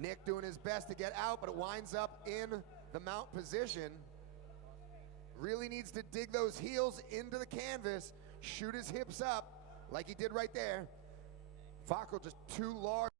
Nick doing his best to get out, but it winds up in the mount position. Really needs to dig those heels into the canvas, shoot his hips up like he did right there. Fackel just too large.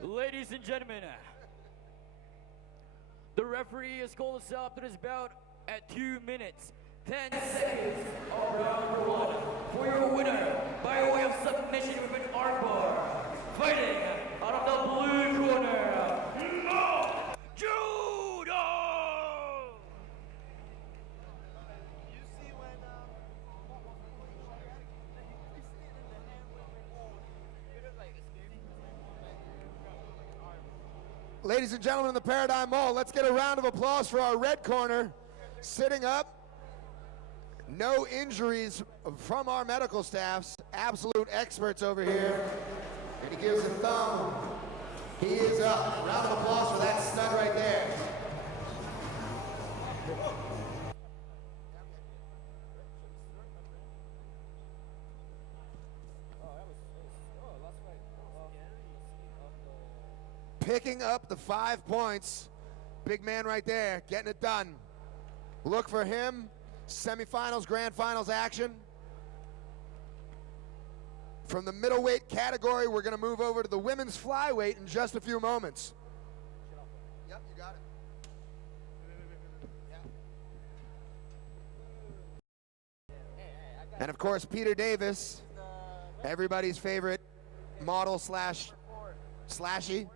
Ladies and gentlemen, the referee has called us up to this bout at 2 minutes, 10 seconds of round 1 for your winner by way of submission with an armbar, fighting out of the blue corner, Mimma Judo! Ladies and gentlemen in the Paradigm Mall, let's get a round of applause for our red corner. Sitting up, no injuries from our medical staffs, absolute experts over here. And he gives a thumb. He is up. Round of applause for that stud right there. Picking up the 5 points. Big man right there, getting it done. Look for him. Semifinals, grand finals action. From the middleweight category, we're going to move over to the women's flyweight in just a few moments. Yep, you got it. And of course, Peter Davis, everybody's favorite model slash slashy.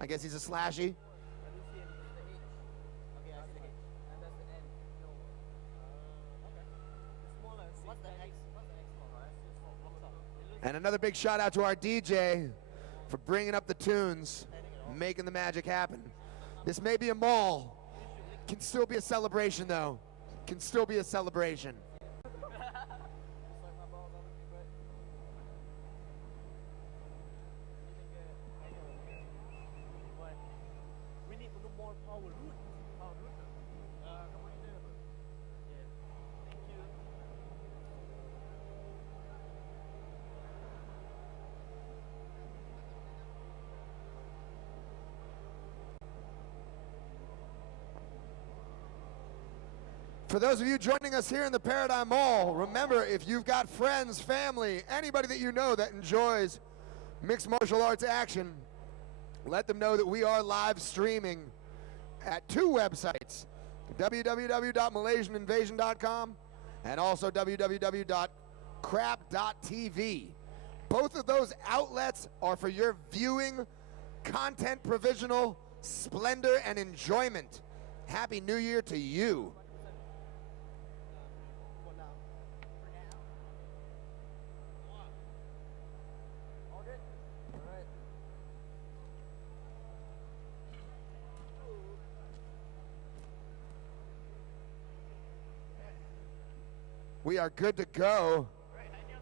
I guess he's a slashy. And another big shout out to our DJ for bringing up the tunes, making the magic happen. This may be a mall, can still be a celebration though. Can still be a celebration. For those of you joining us here in the Paradigm Mall, remember, if you've got friends, family, anybody that you know that enjoys mixed martial arts action, let them know that we are live streaming at 2 websites, www.malaysianinvasion.com and also www.crap.tv. Both of those outlets are for your viewing, content provisional, splendor, and enjoyment. Happy New Year to you. We are good to go.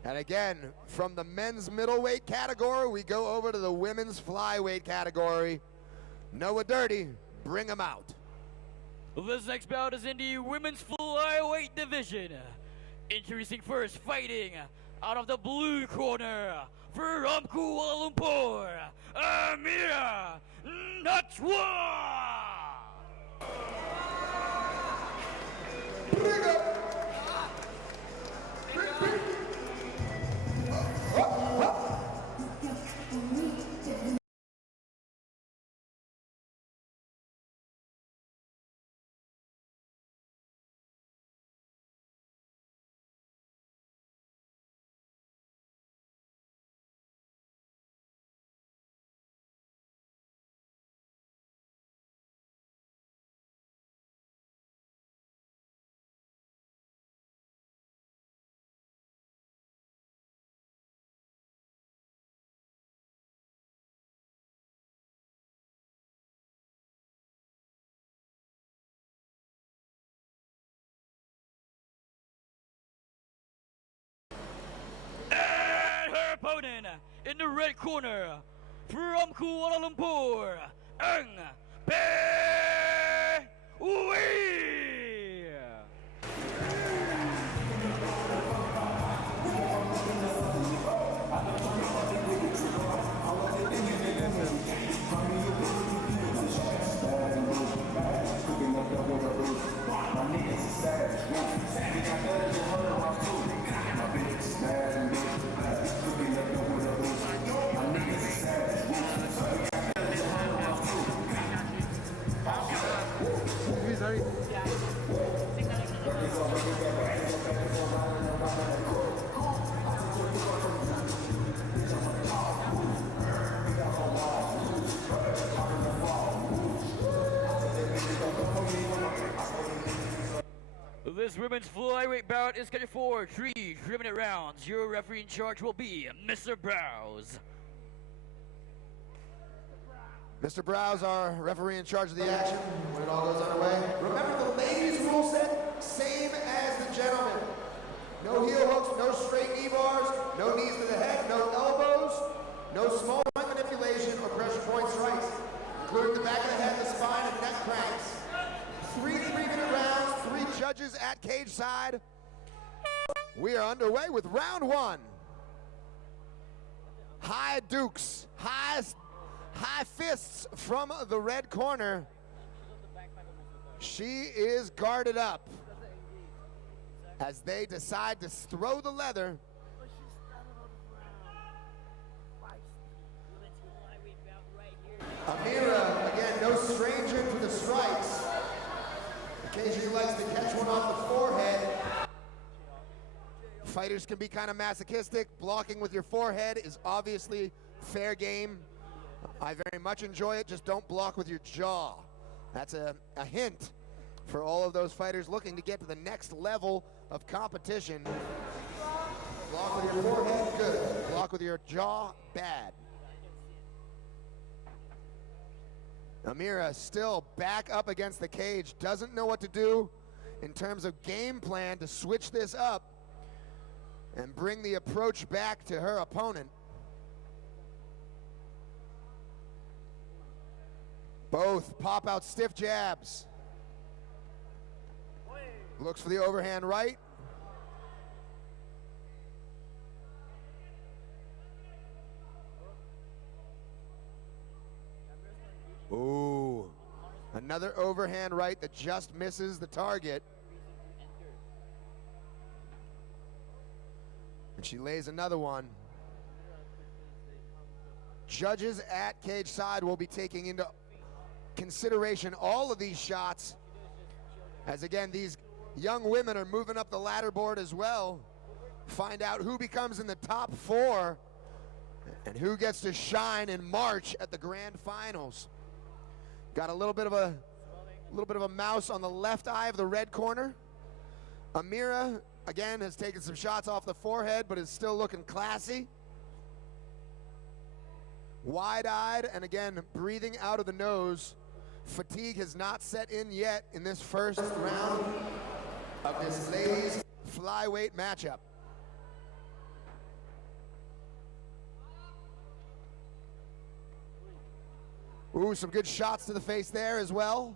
And again, from the men's middleweight category, we go over to the women's flyweight category. Noah Dirty, bring them out. This next bout is in the women's flyweight division. Introducing first, fighting out of the blue corner, from Kuala Lumpur, Amira Nachwa. And her opponent in the red corner from Kuala Lumpur, Ang Pe Wee. This women's flyweight bout is scheduled for 3 3-minute rounds. Your referee in charge will be Mr. Browse. Mr. Browse, our referee in charge of the action when it all goes underway. Remember the ladies' rule set, same as the gentlemen. No heel hooks, no straight knee bars, no knees to the head, no elbows, no small joint manipulation or pressure point strikes, including the back of the head, the spine, and neck cranks. 3 3-minute rounds, 3 judges at cage side. We are underway with round 1. High dukes, high fists from the red corner. She is guarded up as they decide to throw the leather. Amira, again, no stranger to the strikes. Occasionally likes to catch one off the forehead. Fighters can be kind of masochistic. Blocking with your forehead is obviously fair game. I very much enjoy it, just don't block with your jaw. That's a hint for all of those fighters looking to get to the next level of competition. Block with your forehead, good. Block with your jaw, bad. Amira still back up against the cage, doesn't know what to do in terms of game plan to switch this up and bring the approach back to her opponent. Both pop out stiff jabs. Looks for the overhand right. Ooh, another overhand right that just misses the target. And she lays another one. Judges at cage side will be taking into consideration all of these shots, as again these young women are moving up the ladder board as well. Find out who becomes in the top 4 and who gets to shine in March at the grand finals. Got a little bit of a mouse on the left eye of the red corner. Amira again has taken some shots off the forehead but is still looking classy. Wide-eyed and again breathing out of the nose. Fatigue has not set in yet in this first round of this ladies flyweight matchup. Ooh, some good shots to the face there as well.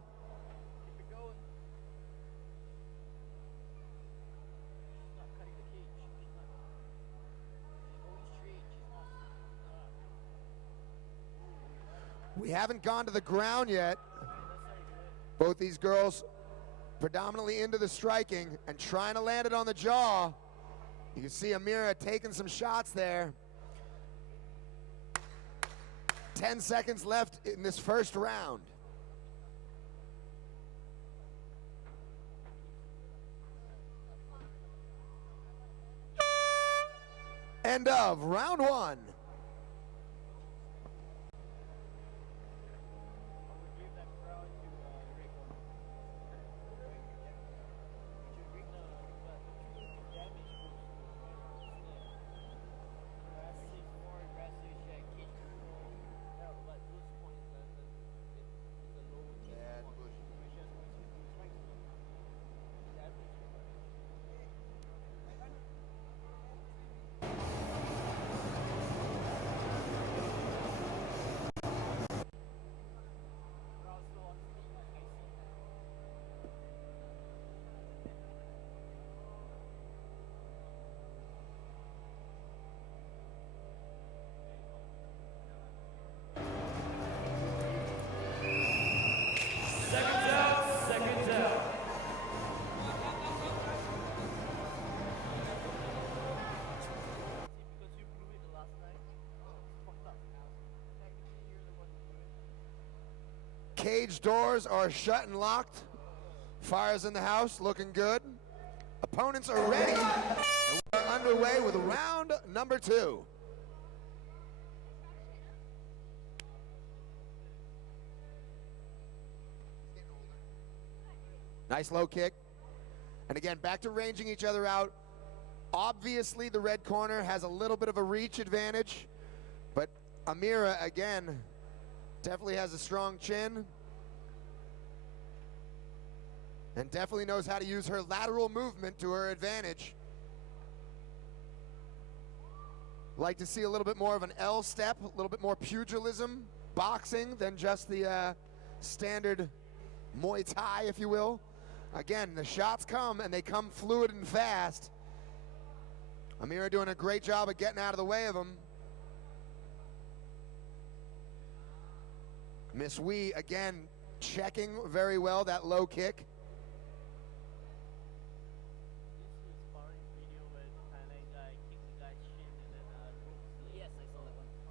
We haven't gone to the ground yet. Both these girls predominantly into the striking and trying to land it on the jaw. You can see Amira taking some shots there. 10 seconds left in this first round. End of round one. Seconds out, seconds out. Cage doors are shut and locked. Fire's in the house, looking good. Opponents are ready. And we're underway with round number two. Nice low kick. And again, back to ranging each other out. Obviously, the red corner has a little bit of a reach advantage, but Amira, again, definitely has a strong chin and definitely knows how to use her lateral movement to her advantage. Like to see a little bit more of an L step, a little bit more pugilism, boxing than just the standard Muay Thai, if you will. Again, the shots come and they come fluid and fast. Amira doing a great job of getting out of the way of them. Miss Wee, again, checking very well that low kick.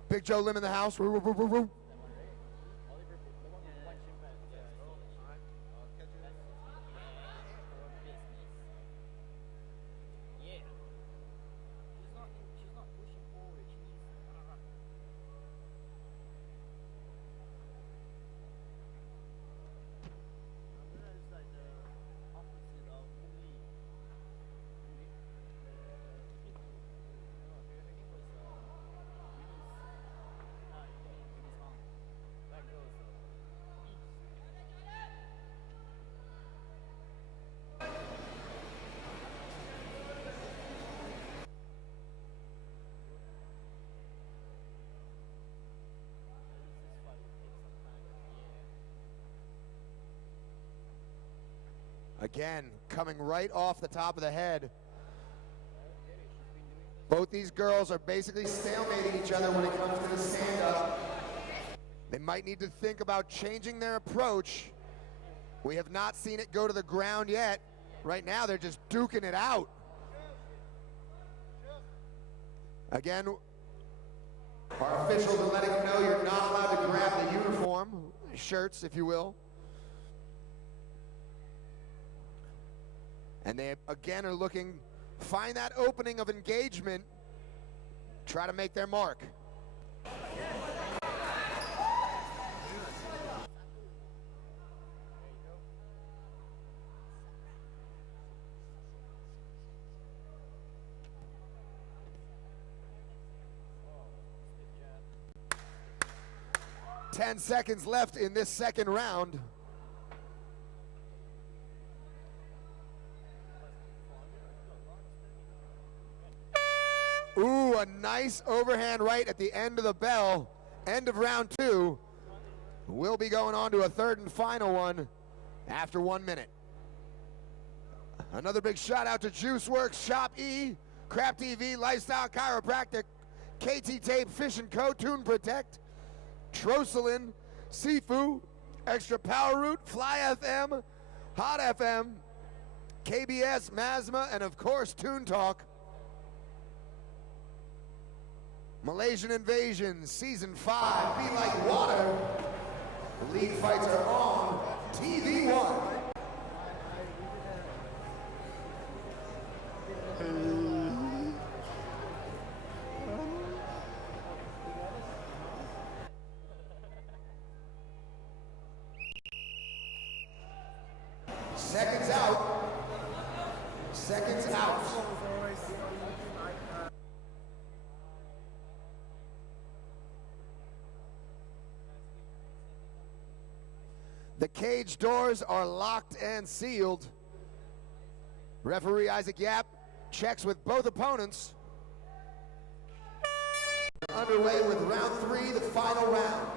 Big Joe Lim in the house. Woo, woo, woo, woo, woo. Again, coming right off the top of the head. Both these girls are basically stalemating each other when it comes to the stand-up. They might need to think about changing their approach. We have not seen it go to the ground yet. Right now, they're just duking it out. Again, our officials are letting them know you're not allowed to grab the uniform, shirts, if you will. And they, again, are looking, find that opening of engagement, try to make their mark. Ten seconds left in this second round. Ooh, a nice overhand right at the end of the bell. End of round two. We'll be going on to a third and final one after 1 minute. Another big shout out to JuiceWorks, Shop E, Crap TV, Lifestyle Chiropractic, KT Tape, Fish & Co, Tune Protect, Trocelin, Sifu, Extra Power Route, Fly FM, Hot FM, KBS, Mazma, and of course Toon Talk. Malaysian Invasion, Season 5, Be Like Water. The league fights are on TV1. Seconds out. Seconds out. The cage doors are locked and sealed. Referee Isaac Yap checks with both opponents. Underway with round 3, the final round.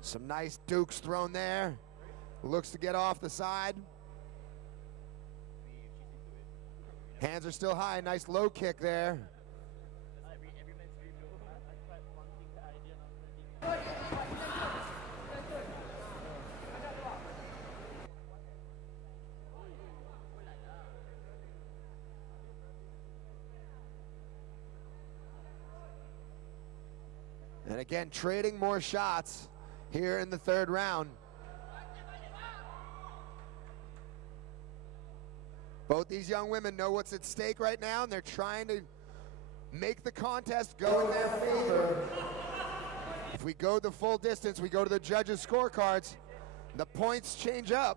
Some nice dukes thrown there. Looks to get off the side. Hands are still high. Nice low kick there. And again, trading more shots here in the third round. Both these young women know what's at stake right now, and they're trying to make the contest go in their favor. If we go the full distance, we go to the judges' scorecards, the points change up.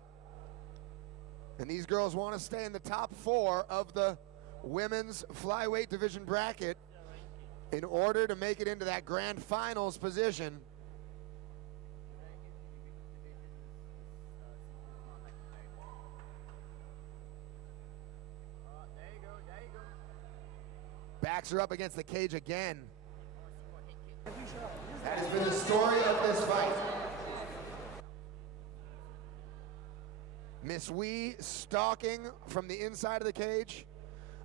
And these girls want to stay in the top 4 of the women's flyweight division bracket in order to make it into that grand finals position. Backs her up against the cage again. That has been the story of this fight. Miss Wee stalking from the inside of the cage.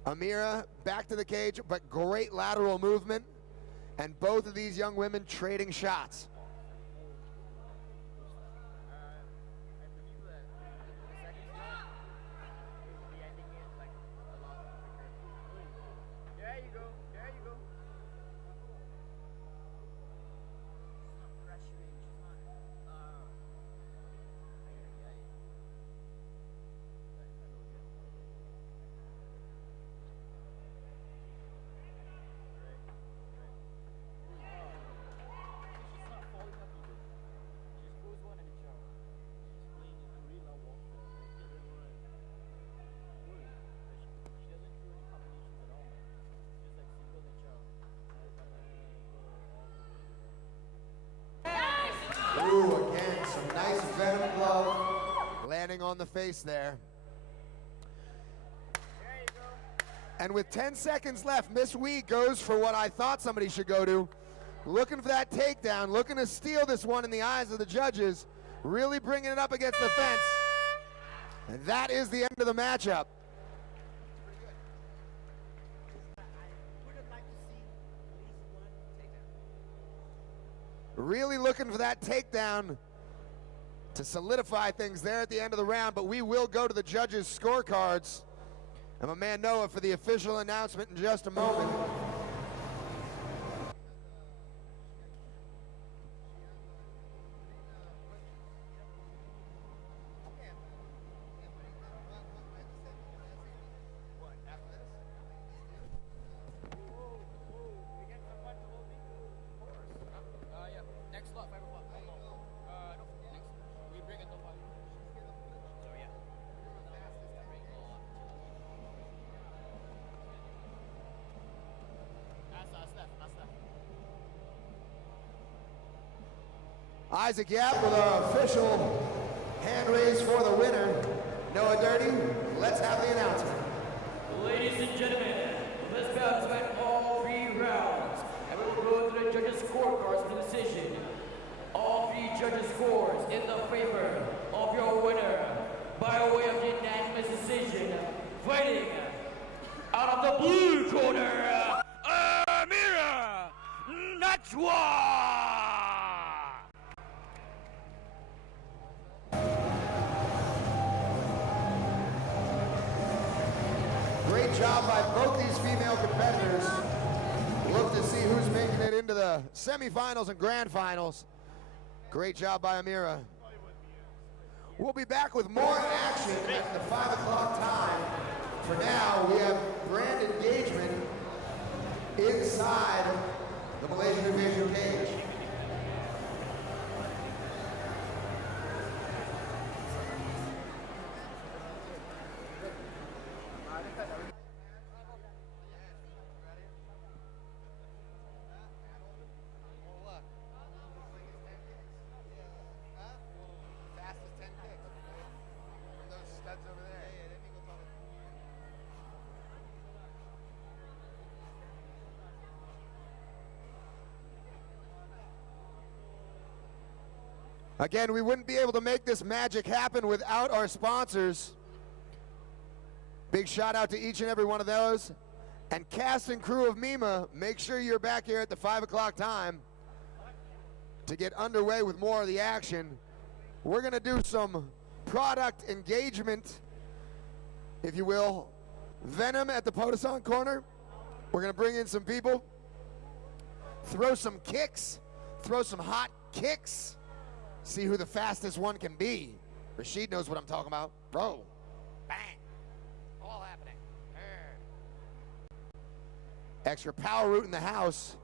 Amira back to the cage, but great lateral movement. And both of these young women trading shots. Ooh, again, some nice venom glove landing on the face there. And with 10 seconds left, Miss Wee goes for what I thought somebody should go to. Looking for that takedown, looking to steal this one in the eyes of the judges. Really bringing it up against the fence. And that is the end of the matchup. Really looking for that takedown to solidify things there at the end of the round, but we will go to the judges' scorecards. And my man Noah for the official announcement in just a moment. Isaac Yap with our official hand raise for the winner. Noah Dirty. let's have the announcement. Ladies and gentlemen, this bout has went all 3 rounds, and we will go through the judges' scorecards for decision. All 3 judges' scores in the favor of your winner by way of unanimous decision, fighting out of the blue corner, Mimma. Great job by both these female competitors. Look to see who's making it into the semifinals and grand finals. Great job by Mimma. We'll be back with more action at the 5 o'clock time. For now, we have grand engagement inside the Malaysian Division cage. Again, we wouldn't be able to make this magic happen without our sponsors. Big shout out to each and every one of those. And cast and crew of Mimma, make sure you're back here at the 5 o'clock time to get underway with more of the action. We're gonna do some product engagement, if you will. Venom at the Potosan corner. We're gonna bring in some people, throw some kicks, throw some hot kicks. See who the fastest one can be. Rashid knows what I'm talking about. Bro. Bang. All happening. Extra power root in the house.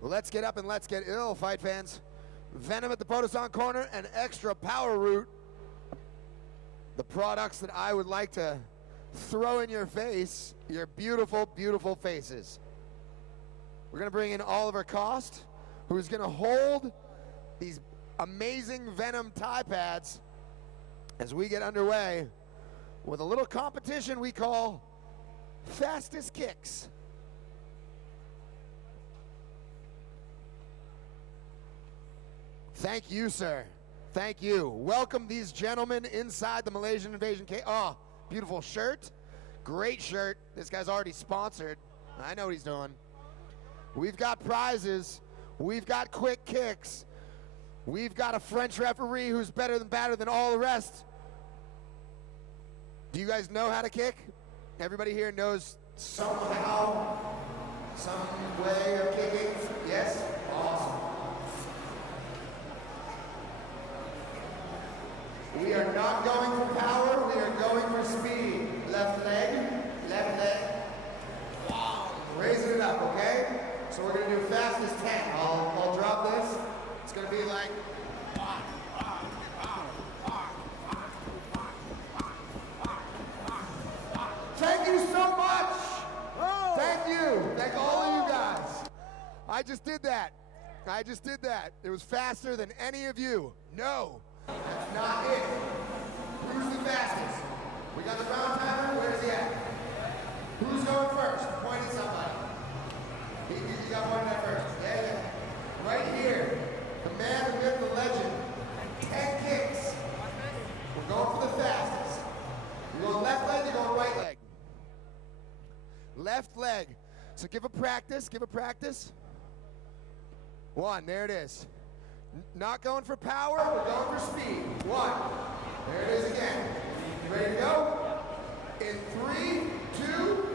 Well, let's get up and let's get ill, fight fans. Venom at the Potosan corner and extra power root. The products that I would like to throw in your face, your beautiful, beautiful faces. We're gonna bring in Oliver Cost, who's gonna hold these amazing Venom tie pads as we get underway with a little competition we call Fastest Kicks. Thank you, sir. Thank you. Welcome these gentlemen inside the Malaysian Invasion cage. Oh, beautiful shirt. Great shirt. This guy's already sponsored. I know what he's doing. We've got prizes. We've got quick kicks. We've got a French referee who's better than all the rest. Do you guys know how to kick? Everybody here knows somehow, some way of kicking? Yes? Awesome. We are not going for power, we are going for speed. Left leg, wow, raising it up, okay? So we're gonna do fastest 10. I'll drop this. It's gonna be like, thank you so much. Thank you. Thank all of you guys. I just did that. I just did that. It was faster than any of you. No, that's not it. Who's the fastest? We got the round timer. Where's he at? Who's going first? Point at somebody. You got one at first. Yeah. Right here. The man, the myth, the legend. 10 kicks. We're going for the fastest. You're going left leg, you're going right leg. Left leg. So give a practice, give a practice. One, there it is. Not going for power, we're going for speed. One, there it is again. You ready to go? In 3, 2,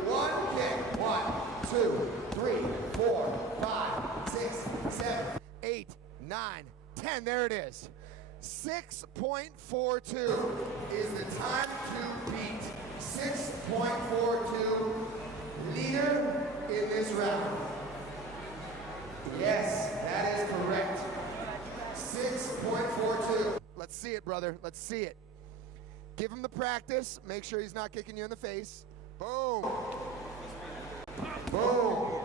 1, kick. 1, 2, 3, 4, 5, 6, 7, 8, 9, 10. There it is. 6.42 is the time to beat. 6.42 leader in this round. Yes, that is correct. 6.42. Let's see it, brother. Let's see it. Give him the practice. Make sure he's not kicking you in the face. Boom. Boom.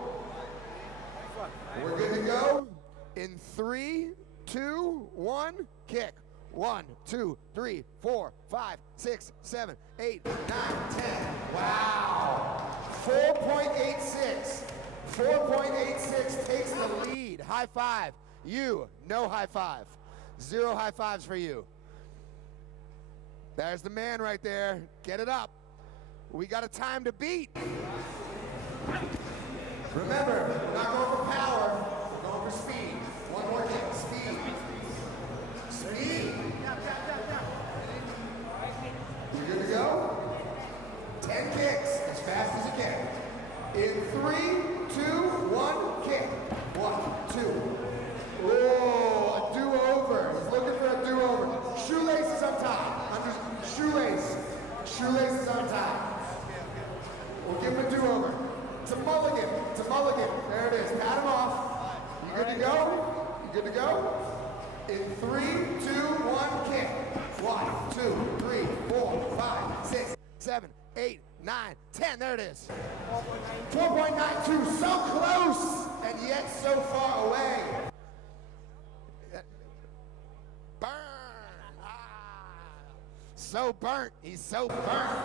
We're good to go. In 3, 2, 1, kick. 1, 2, 3, 4, 5, 6, 7, 8, 9, 10. Wow. 4.86. 4.86 takes the lead. High five. You, no high five. 0 high fives for you. There's the man right there. Get it up. We got a time to beat. Remember, we're not going for power. We're going for speed. One more kick. Speed. Speed. You good to go? 10 kicks as fast as you can. In 3, 2, 1, kick. 1, 2. Oh, a do-over. He's looking for a do-over. Shoelaces on top. Shoelace. Shoelaces on top. We'll give him a do-over. It's a mulligan. It's a mulligan. There it is. Pat him off. You good to go? You good to go? In 3, 2, 1, kick. 1, 2, 3, 4, 5, 6, 7, 8, 9, 10. There it is. 4.92. So close and yet so far away. Burn. So burnt. He's so burnt.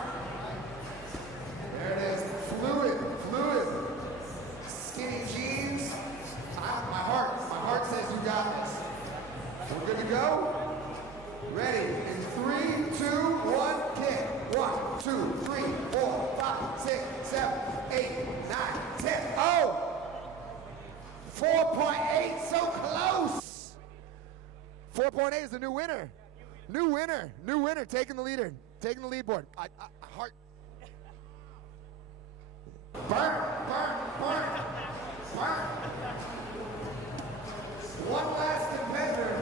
There it is. Fluid. Skinny jeans. My heart says you got this. We're good to go? Ready. In 3, 2, 1, kick. 1, 2, 3, 4, 5, 6, 7, 8, 9, 10. Oh! 4.8, so close! 4.8 is the new winner. New winner, taking the leader, taking the lead board. Heart. Burn. One last competitor.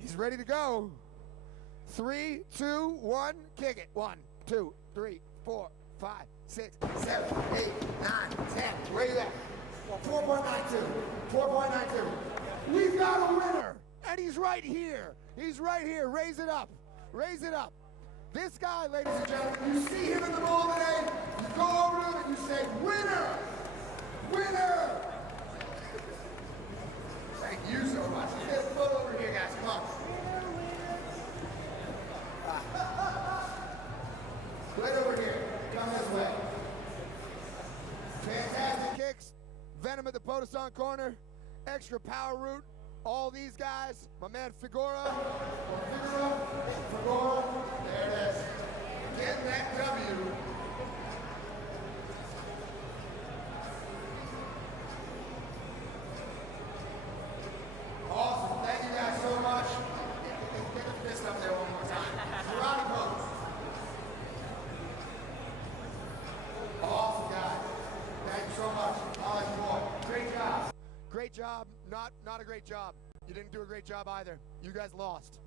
He's ready to go. 3, 2, 1, kick it. 1, 2, 3, 4, 5, 6, 7, 8, 9, 10. Where you at? 4.92. 4.92. We've got a winner, and he's right here. He's right here. Raise it up. Raise it up. This guy, ladies and gentlemen, you see him in the mall today, you go over to him and you say, winner! Winner! Thank you so much. Let's get a photo over here, guys. Come on. Right over here. Come this way. Fantastic kicks. Venom at the Potosan corner. Extra power route. All these guys. My man Figura. There it is. Getting that W. Awesome. Thank you guys so much. Get the fist up there one more time. Karate pose. Awesome, guys. Thank you so much. I like you all. Great job. Great job. Not a great job. You didn't do a great job either. You guys lost.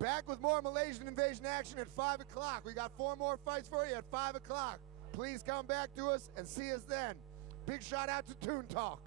Back with more Malaysian Invasion action at 5 o'clock. We got 4 more fights for you at 5 o'clock. Please come back to us and see us then. Big shout out to Toon Talk.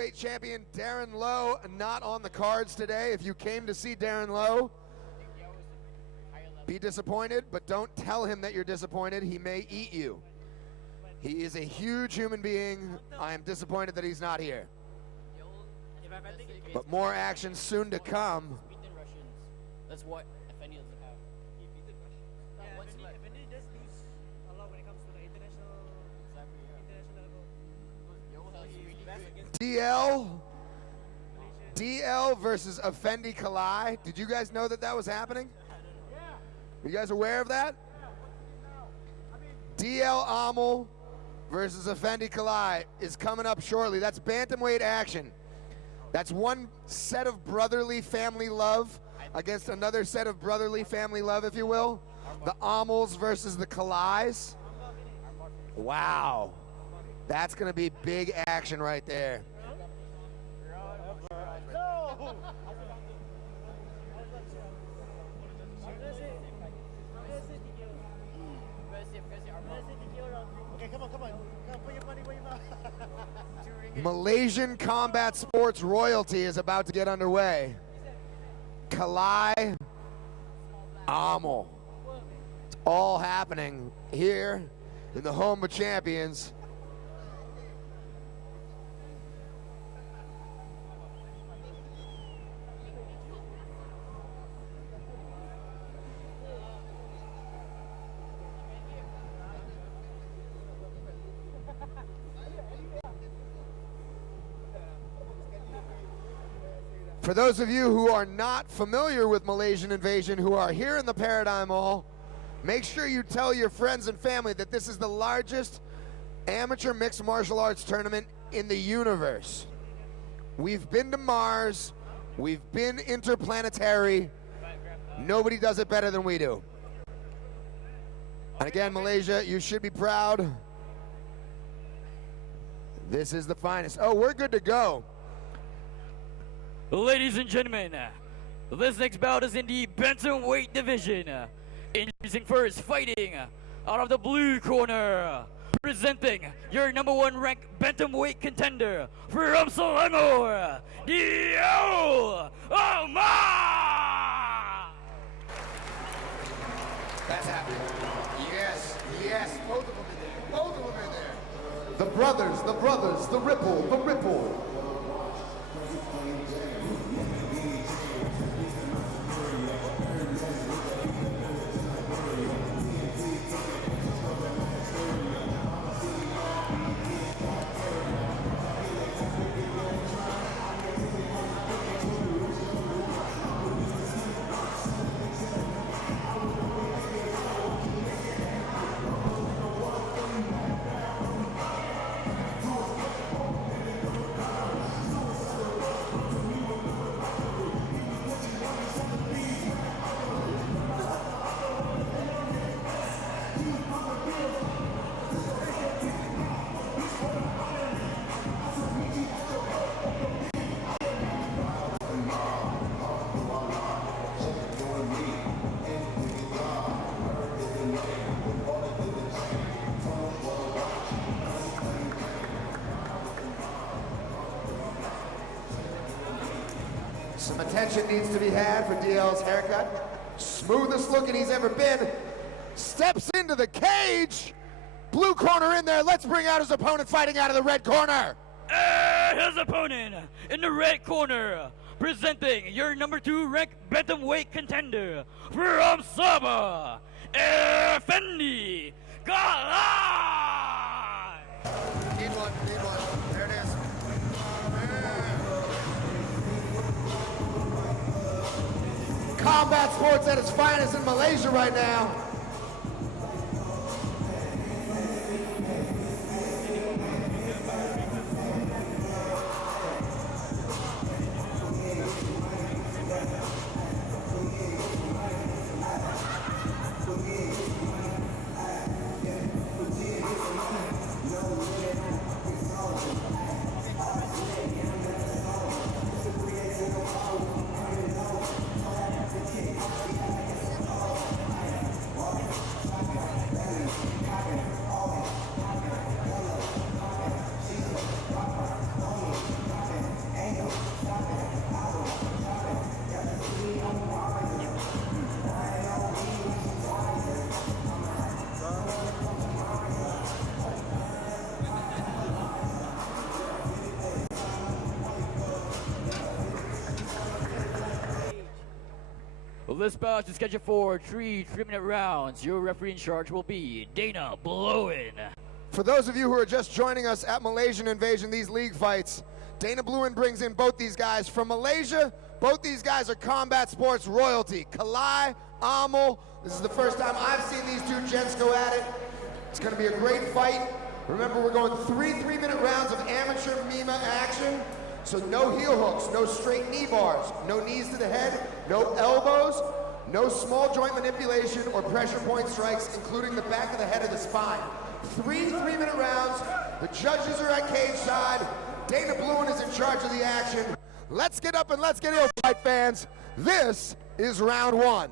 heavyweight champion Darren Lowe not on the cards today. If you came to see Darren Lowe, be disappointed, but don't tell him that you're disappointed. He may eat you. He is a huge human being. I am disappointed that he's not here. But more action soon to come. That's what Effendi doesn't have. He beat the Russians. Yeah, Effendi does lose a lot when it comes to the international level. DL versus Effendi Kalai. Did you guys know that that was happening? Yeah. You guys aware of that? Yeah. DL Amel versus Effendi Kalai is coming up shortly. That's bantamweight action. That's one set of brotherly family love against another set of brotherly family love, if you will. The Amels versus the Kalais. Wow. That's going to be big action right there. Malaysian combat sports royalty is about to get underway. Kalai, Amel. It's all happening here in the home of champions. For those of you who are not familiar with Malaysian Invasion, who are here in the Paradigm Mall, make sure you tell your friends and family that this is the largest amateur mixed martial arts tournament in the universe. We've been to Mars, we've been interplanetary. Nobody does it better than we do. And again, Malaysia, you should be proud. This is the finest. Oh, we're good to go. Ladies and gentlemen, this next bout is in the bantamweight division. Introducing first, fighting out of the blue corner, presenting your #1 ranked bantamweight contender from Selangor, DL Omar! That's happening. Yes, yes, both of them in there. Both of them in there. The brothers, the ripple, the ripple. Some attention needs to be had for DL's haircut. Smoothest looking he's ever been. Steps into the cage. Blue corner in there. Let's bring out his opponent fighting out of the red corner. His opponent in the red corner, presenting your #2 ranked bantamweight contender from Sabah, Effendi Kalai! Need one. There it is. Combat sports at its finest in Malaysia right now. this bout is scheduled for 3 3-minute rounds. Your referee in charge will be Dana Bluen. For those of you who are just joining us at Malaysian Invasion, these league fights, Dana Bluen brings in both these guys from Malaysia. Both these guys are combat sports royalty. Kalai, Amel. This is the first time I've seen these two gents go at it. It's going to be a great fight. Remember, we're going 3-3-minute rounds of amateur Mimma action. So no heel hooks, no straight knee bars, no knees to the head, no elbows, no small joint manipulation or pressure point strikes, including the back of the head or the spine. 3-3-minute rounds. The judges are at cage side. Dana Bluen is in charge of the action. Let's get up and let's get ill, fight fans. This is round one.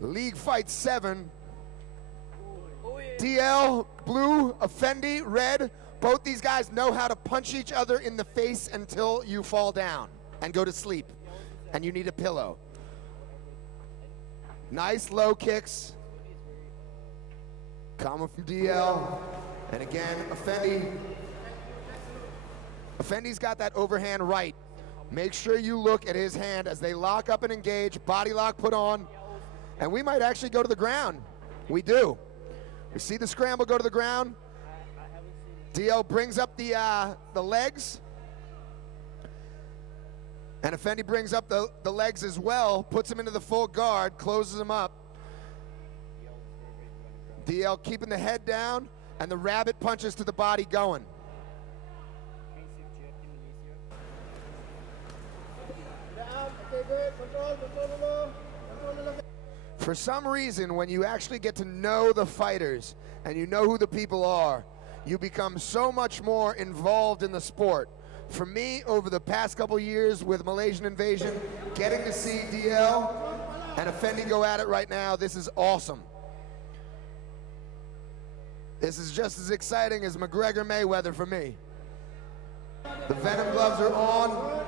League fight 7. DL, blue, Effendi, red. Both these guys know how to punch each other in the face until you fall down and go to sleep. And you need a pillow. Nice low kicks. Coming from DL. And again, Effendi's got that overhand right. Make sure you look at his hand as they lock up and engage, body lock put on, and we might actually go to the ground. We do. We see the scramble go to the ground. DL brings up the legs. And Effendi brings up the legs as well, puts him into the full guard, closes him up. DL keeping the head down and the rabbit punches to the body going. For some reason, when you actually get to know the fighters and you know who the people are, you become so much more involved in the sport. For me, over the past couple years with Malaysian Invasion, getting to see DL and Effendi go at it right now, this is awesome. This is just as exciting as McGregor Mayweather for me. The Venom gloves are on.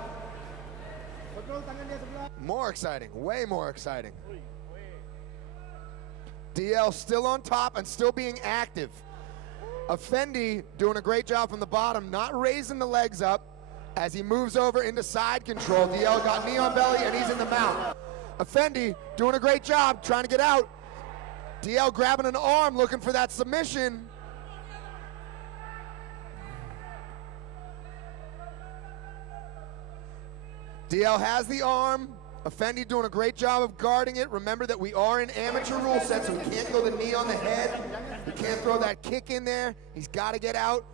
More exciting, way more exciting. DL still on top and still being active. Effendi doing a great job from the bottom, not raising the legs up as he moves over into side control. DL got knee on belly and he's in the mount. Effendi doing a great job trying to get out. DL grabbing an arm looking for that submission. DL has the arm. Effendi doing a great job of guarding it. Remember that we are in amateur rule set, so he can't throw the knee on the head. He can't throw that kick in there. He's got to get out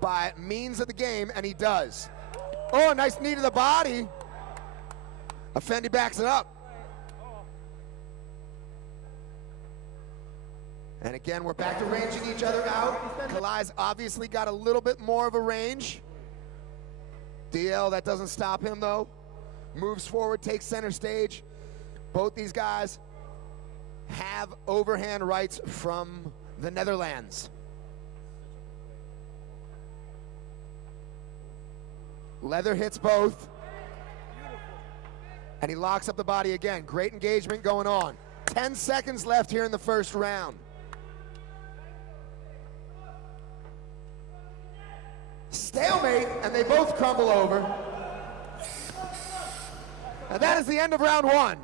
by means of the game, and he does. Oh, nice knee to the body. Effendi backs it up. And again, we're back to ranging each other out. Kalai's obviously got a little bit more of a range. DL, that doesn't stop him though. Moves forward, takes center stage. Both these guys have overhand rights from the Netherlands. Leather hits both. And he locks up the body again. Great engagement going on. 10 seconds left here in the first round. Stalemate, and they both crumble over. And that is the end of round one.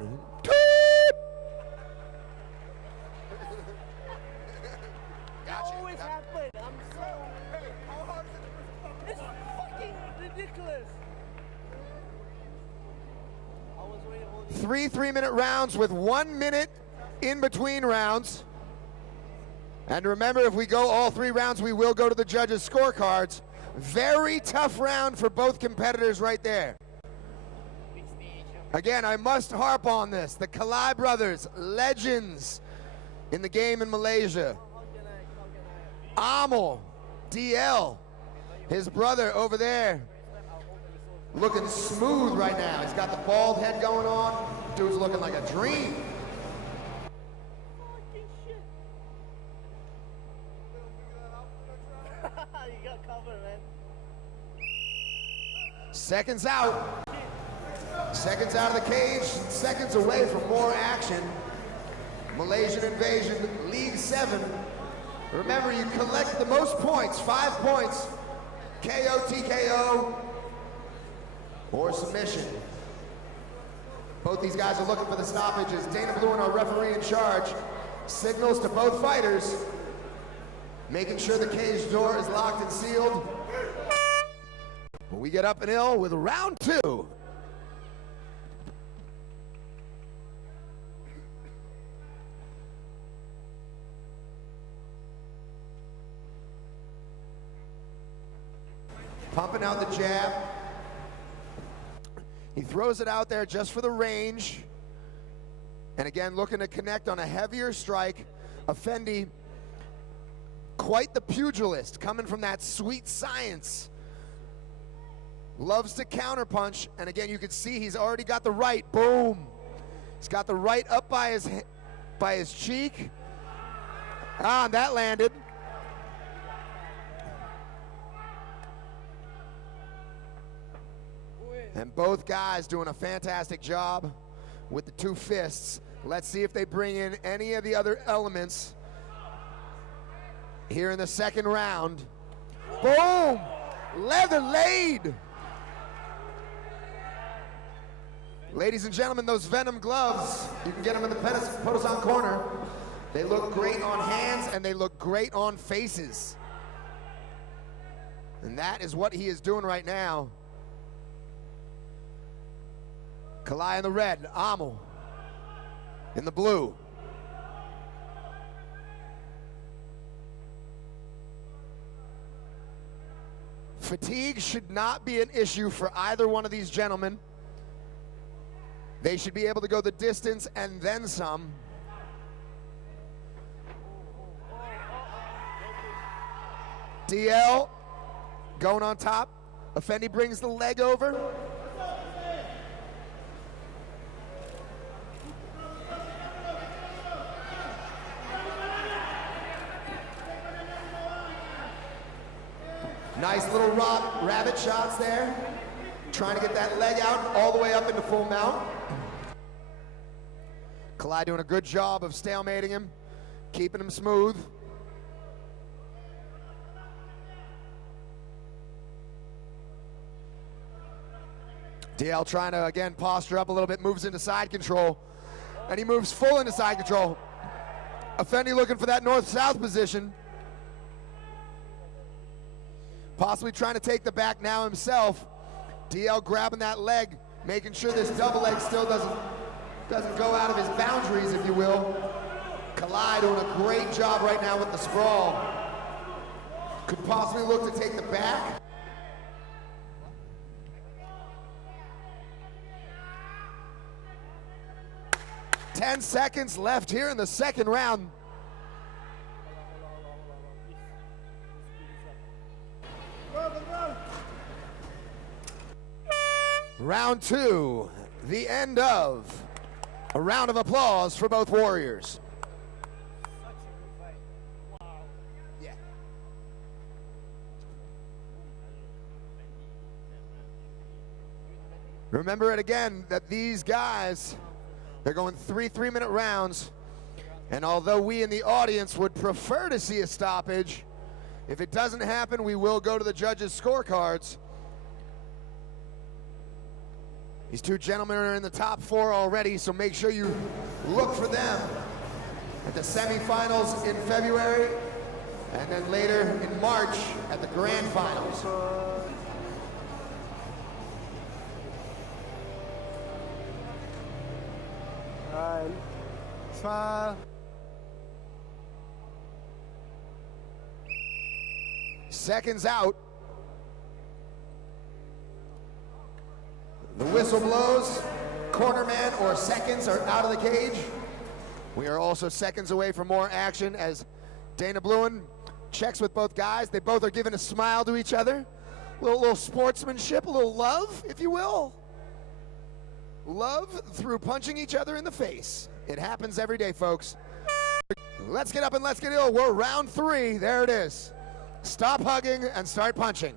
Gotcha. Always happen. I'm so. It's fucking ridiculous. I was waiting holding. 3 3-minute rounds with 1 minute in between rounds. And remember, if we go all 3 rounds, we will go to the judges' scorecards. Very tough round for both competitors right there. Again, I must harp on this. The Kalai brothers, legends in the game in Malaysia. Amel, DL, his brother over there, looking smooth right now. He's got the bald head going on. Dude's looking like a dream. Fucking shit. You got covered, man. Seconds out. Seconds out of the cage, seconds away from more action. Malaysian Invasion, League 7. Remember, you collect the most points, 5 points, KO, TKO, or submission. Both these guys are looking for the stoppage as Dana Blue and our referee in charge signals to both fighters, making sure the cage door is locked and sealed. We get up and ill with round 2. Pumping out the jab. He throws it out there just for the range. And again, looking to connect on a heavier strike. Effendi, quite the pugilist, coming from that sweet science. Loves to counterpunch. And again, you can see he's already got the right. Boom. He's got the right up by his cheek. Ah, and that landed. And both guys doing a fantastic job with the 2 fists. Let's see if they bring in any of the other elements here in the second round. Boom! Leather laid! Ladies and gentlemen, those Venom gloves, you can get them in the Potosan corner. They look great on hands and they look great on faces. And that is what he is doing right now. Kalai in the red, Amel in the blue. Fatigue should not be an issue for either one of these gentlemen. They should be able to go the distance and then some. DL going on top. Effendi brings the leg over. Nice little rabbit shots there. Trying to get that leg out all the way up into full mount. Kalai doing a good job of stalemating him, keeping him smooth. DL trying to, again, posture up a little bit, moves into side control, and he moves full into side control. Effendi looking for that north-south position. Possibly trying to take the back now himself. DL grabbing that leg, making sure this double leg still doesn't go out of his boundaries, if you will. Kalai doing a great job right now with the sprawl. Could possibly look to take the back. Ten seconds left here in the second round. Round 2, the end of. A round of applause for both warriors. Yeah. Remember it again that these guys, they're going 3 3-minute rounds, and although we in the audience would prefer to see a stoppage, if it doesn't happen, we will go to the judges' scorecards. These 2 gentlemen are in the top 4 already, so make sure you look for them at the semifinals in February, and then later in March at the grand finals. Smile. Seconds out. The whistle blows. Corner man or seconds are out of the cage. We are also seconds away from more action as Dana Bluen checks with both guys. They both are giving a smile to each other. A little sportsmanship, a little love, if you will. Love through punching each other in the face. It happens every day, folks. Let's get up and let's get ill. We're round 3. There it is. Stop hugging and start punching.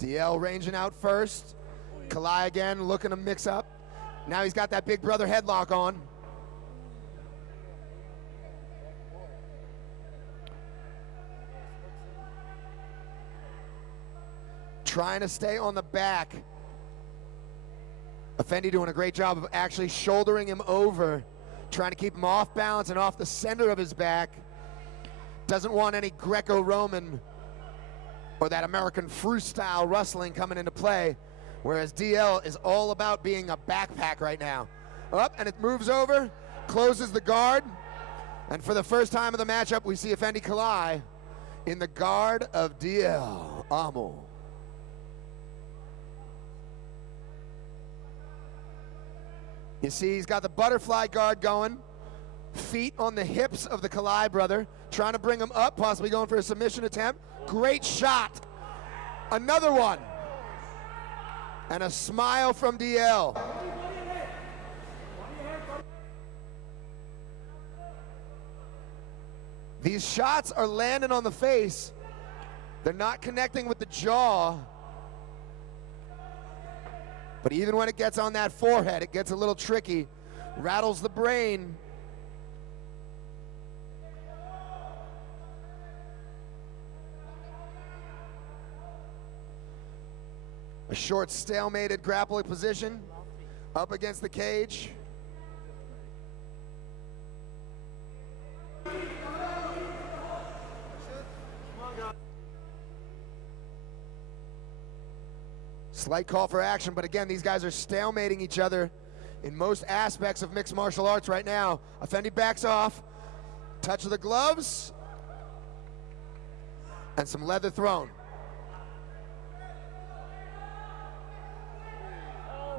DL ranging out first. Kalai again looking to mix up. Now he's got that big brother headlock on. trying to stay on the back. Effendi doing a great job of actually shouldering him over, trying to keep him off balance and off the center of his back. Doesn't want any Greco-Roman or that American freestyle wrestling coming into play, whereas DL is all about being a backpack right now. Up, and it moves over, closes the guard, and for the first time of the matchup, we see Effendi Kalai in the guard of DL Amo. You see, he's got the butterfly guard going, feet on the hips of the Kalai brother, trying to bring him up, possibly going for a submission attempt. Great shot. Another one. And a smile from DL. These shots are landing on the face. They're not connecting with the jaw. But even when it gets on that forehead, it gets a little tricky. Rattles the brain. A short stalemated grappling position up against the cage. Slight call for action, but again, these guys are stalemating each other in most aspects of mixed martial arts right now. Effendi backs off, touch of the gloves, and some leather thrown.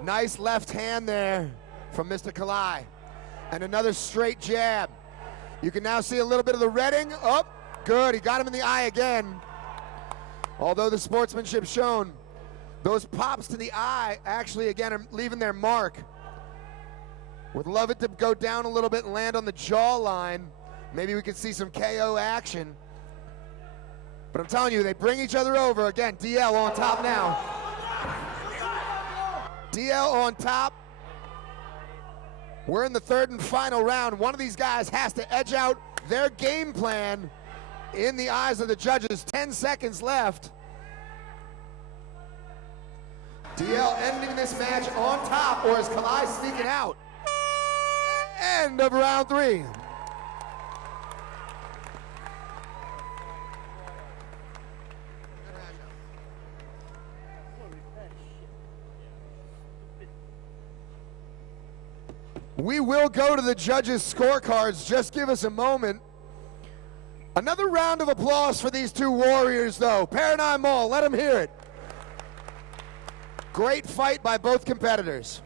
Nice left hand there from Mr. Kalai. And another straight jab. You can now see a little bit of the redding. Oh, good, he got him in the eye again. Although the sportsmanship shown, those pops to the eye actually, again, are leaving their mark. Would love it to go down a little bit and land on the jawline. Maybe we could see some KO action. But I'm telling you, they bring each other over. Again, DL on top now. DL on top. We're in the third and final round. One of these guys has to edge out their game plan in the eyes of the judges. 10 seconds left. DL ending this match on top, or is Kalai sneaking out? End of round 3. We will go to the judges' scorecards. Just give us a moment. Another round of applause for these two warriors, though. Paradigm Mall, let them hear it. Great fight by both competitors.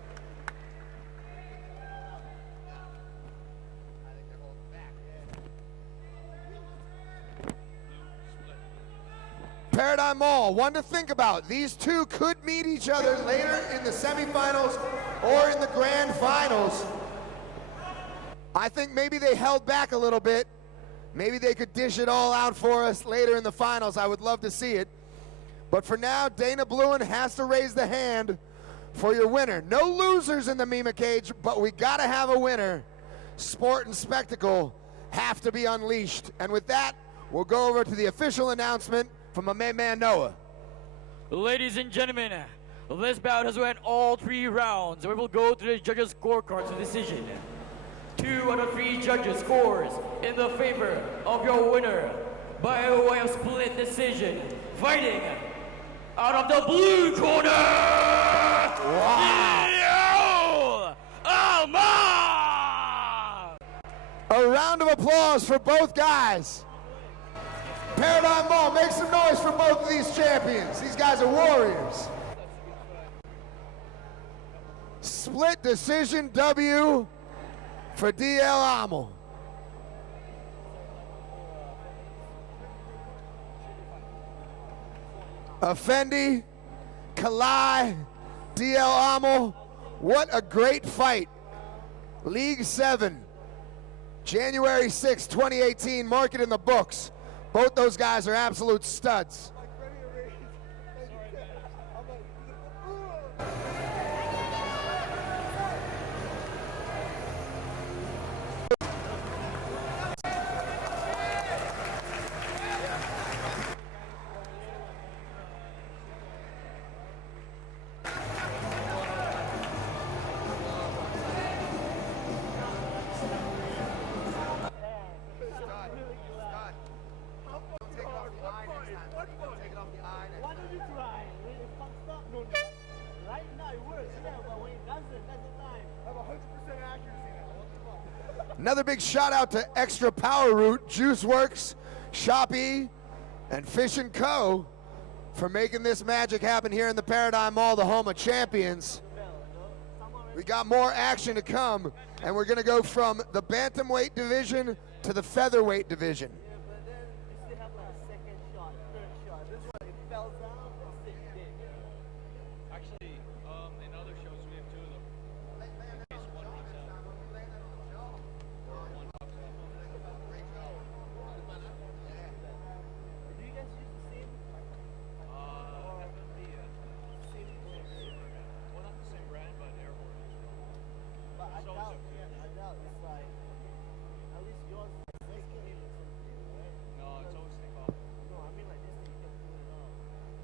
Paradigm Mall, one to think about. These two could meet each other later in the semifinals or in the grand finals. I think maybe they held back a little bit. Maybe they could dish it all out for us later in the finals. I would love to see it. But for now, Dana Bluen has to raise the hand for your winner. No losers in the Mimma cage, but we gotta have a winner. Sport and spectacle have to be unleashed. And with that, we'll go over to the official announcement from my main man, Noah. Ladies and gentlemen, this bout has went all 3 rounds. We will go to the judges' scorecards for decision. 2 out of 3 judges scores in the favor of your winner by way of split decision. Fighting out of the blue corner, Wow. Alma! A round of applause for both guys. Paradigm Mall, make some noise for both of these champions. These guys are warriors. Split decision W for DL Amo. Effendi, Kalai, DL Amo, what a great fight. League 7, January 6, 2018, mark it in the books. Both those guys are absolute studs. Another big shout out to Extra Power Root, Juice Works, Shopee, and Fish & Co. for making this magic happen here in the Paradigm Mall, the home of champions. We got more action to come, and we're gonna go from the bantamweight division to the featherweight division. Yeah, but then you still have like a second shot, third shot. This one, it fell down, it's dead. Actually, in other shows we have two of them. In case one runs out. Or one knocks out. Do you guys use the same? FMB, Same well, not the same brand, but Air Hornet as well. But I There's always doubt, a few. I doubt it's like, at least yours is stick in or something, right? No, it's always take off. No, I mean like this thing, you can pull it off.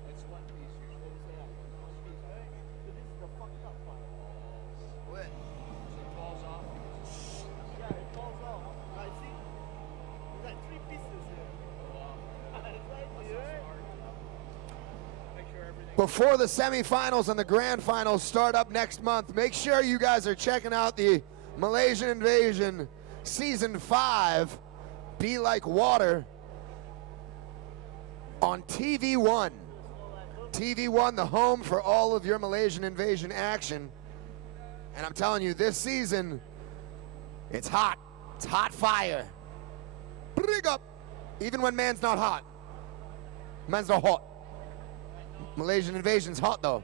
It's one piece So usually. it's like one piece, right? So this is the fucked up part. What? So it falls off. Yeah, it falls off. I see. There's like three pieces here. It's like here. Make sure everything. Before the semifinals and the grand finals start up next month, make sure you guys are checking out the Malaysian Invasion Season 5, Be Like Water, on TV1. TV1, the home for all of your Malaysian Invasion action. And I'm telling you, this season, it's hot. It's hot fire. Big up. Even when man's not hot. Man's not hot. Malaysian Invasion's hot though.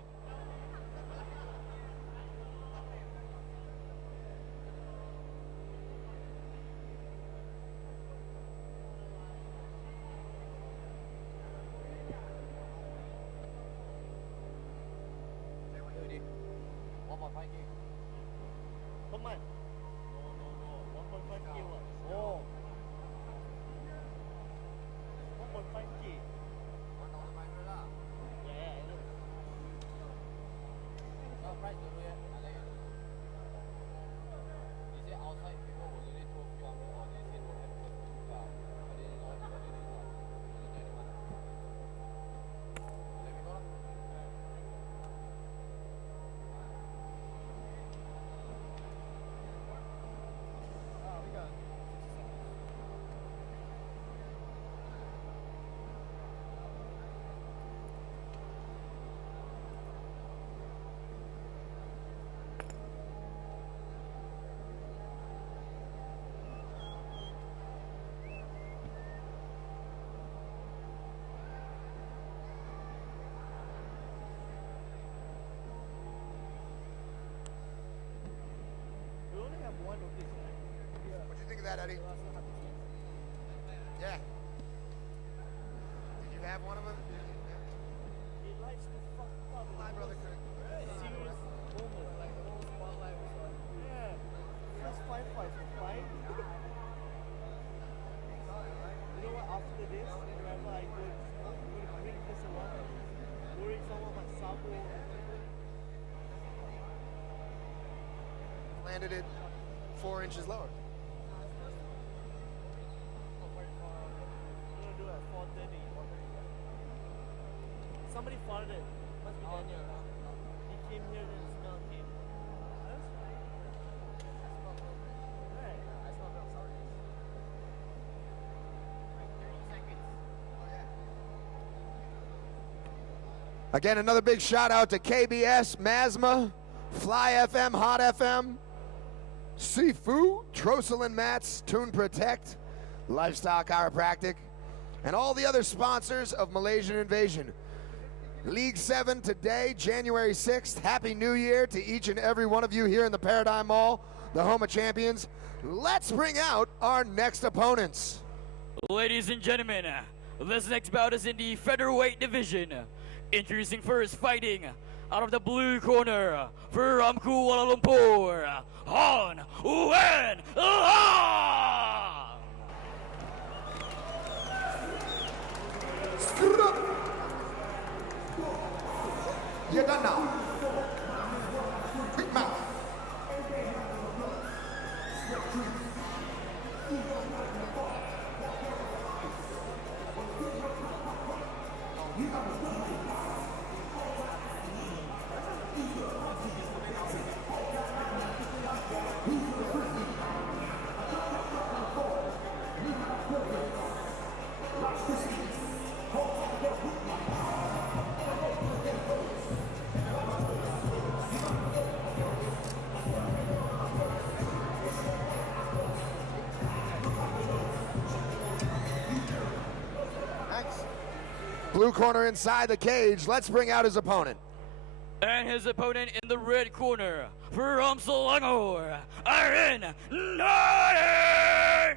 Per month? No. 1.5k what? Oh. 1.5k. Yeah, I know. We only have one of this, right? What do you think of that, Eddie? Yeah. Did you have one of them? It likes to fuck up. My brother could. Serious moment, like the whole spotlight was on you. Yeah. First five fights were fine. You know what? After this, whenever I go to smoke, I'm gonna bring this around. Worry someone my sabo. Landed it 4 inches lower. I'm gonna do it at 4:30. Somebody farted. Must be Daniel. He came here and the smell came. That's fine. Right. Again, another big shout out to KBS, Masma, Fly FM, Hot FM, Sifu, Troselin Mats, Tune Protect, Lifestyle Chiropractic, and all the other sponsors of Malaysian Invasion. League 7 today, January 6th. Happy New Year to each and every one of you here in the Paradigm Mall, the home of champions. Let's bring out our next opponents. Ladies and gentlemen, this next bout is in the featherweight division. Introducing first, fighting out of the blue corner for Ramku Kuala Lumpur, Han Wen Lang. You're done now. Big mouth. Blue corner inside the cage. Let's bring out his opponent. And his opponent in the red corner, from Selangor, Iron Knight!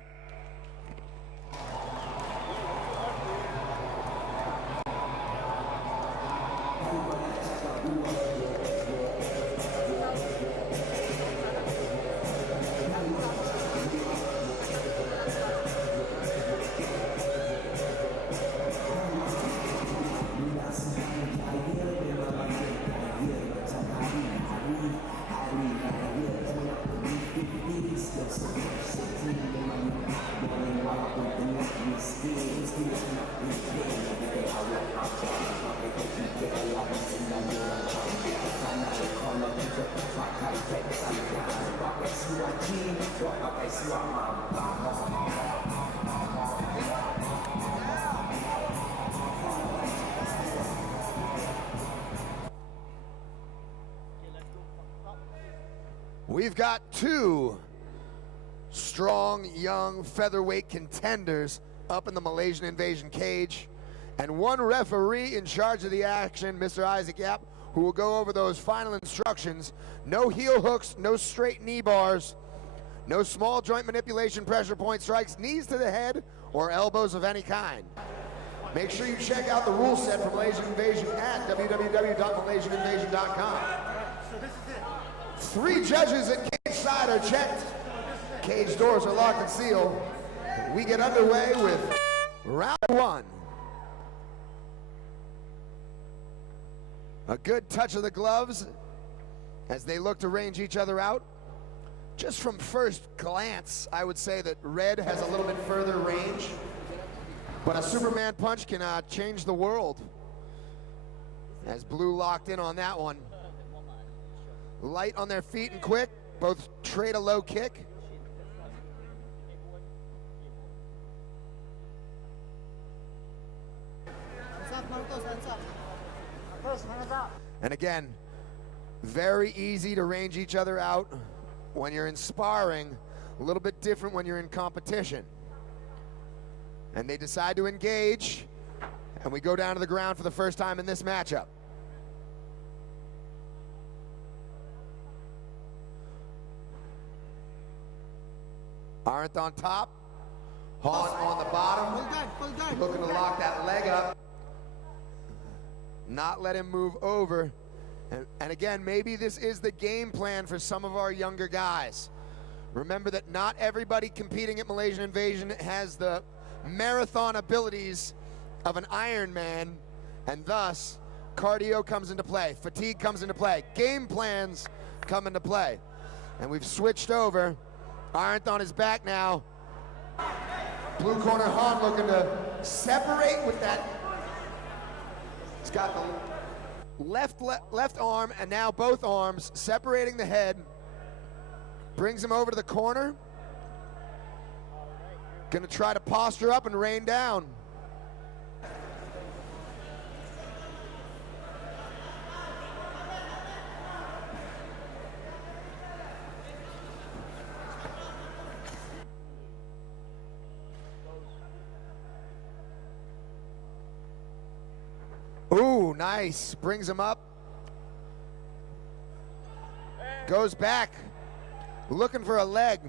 We've got two strong, young featherweight contenders up in the Malaysian Invasion cage, and one referee in charge of the action, Mr. Isaac Yap, who will go over those final instructions. No heel hooks, no straight knee bars, no small joint manipulation, pressure point strikes, knees to the head, or elbows of any kind. Make sure you check out the rule set for Malaysian Invasion at www.malaysianinvasion.com. So this is it. 3 judges at cage side are checked. Cage doors are locked and sealed. We get underway with round 1. A good touch of the gloves as they look to range each other out. Just from first glance, I would say that red has a little bit further range, but a Superman punch can change the world. As blue locked in on that one. Light on their feet and quick, both trade a low kick. And again, very easy to range each other out when you're in sparring, a little bit different when you're in competition. And they decide to engage, and we go down to the ground for the first time in this matchup. Aren't on top, Han on the bottom, looking to lock that leg up, not let him move over. And again, maybe this is the game plan for some of our younger guys. Remember that not everybody competing at Malaysian Invasion has the marathon abilities of an Iron Man, and thus cardio comes into play, fatigue comes into play, game plans come into play. And we've switched over. Aren't on his back now. Blue corner Han looking to separate with that. He's got the left arm and now both arms separating the head. Brings him over to the corner. Gonna try to posture up and rain down. Ooh, nice. Brings him up. Goes back. Looking for a leg.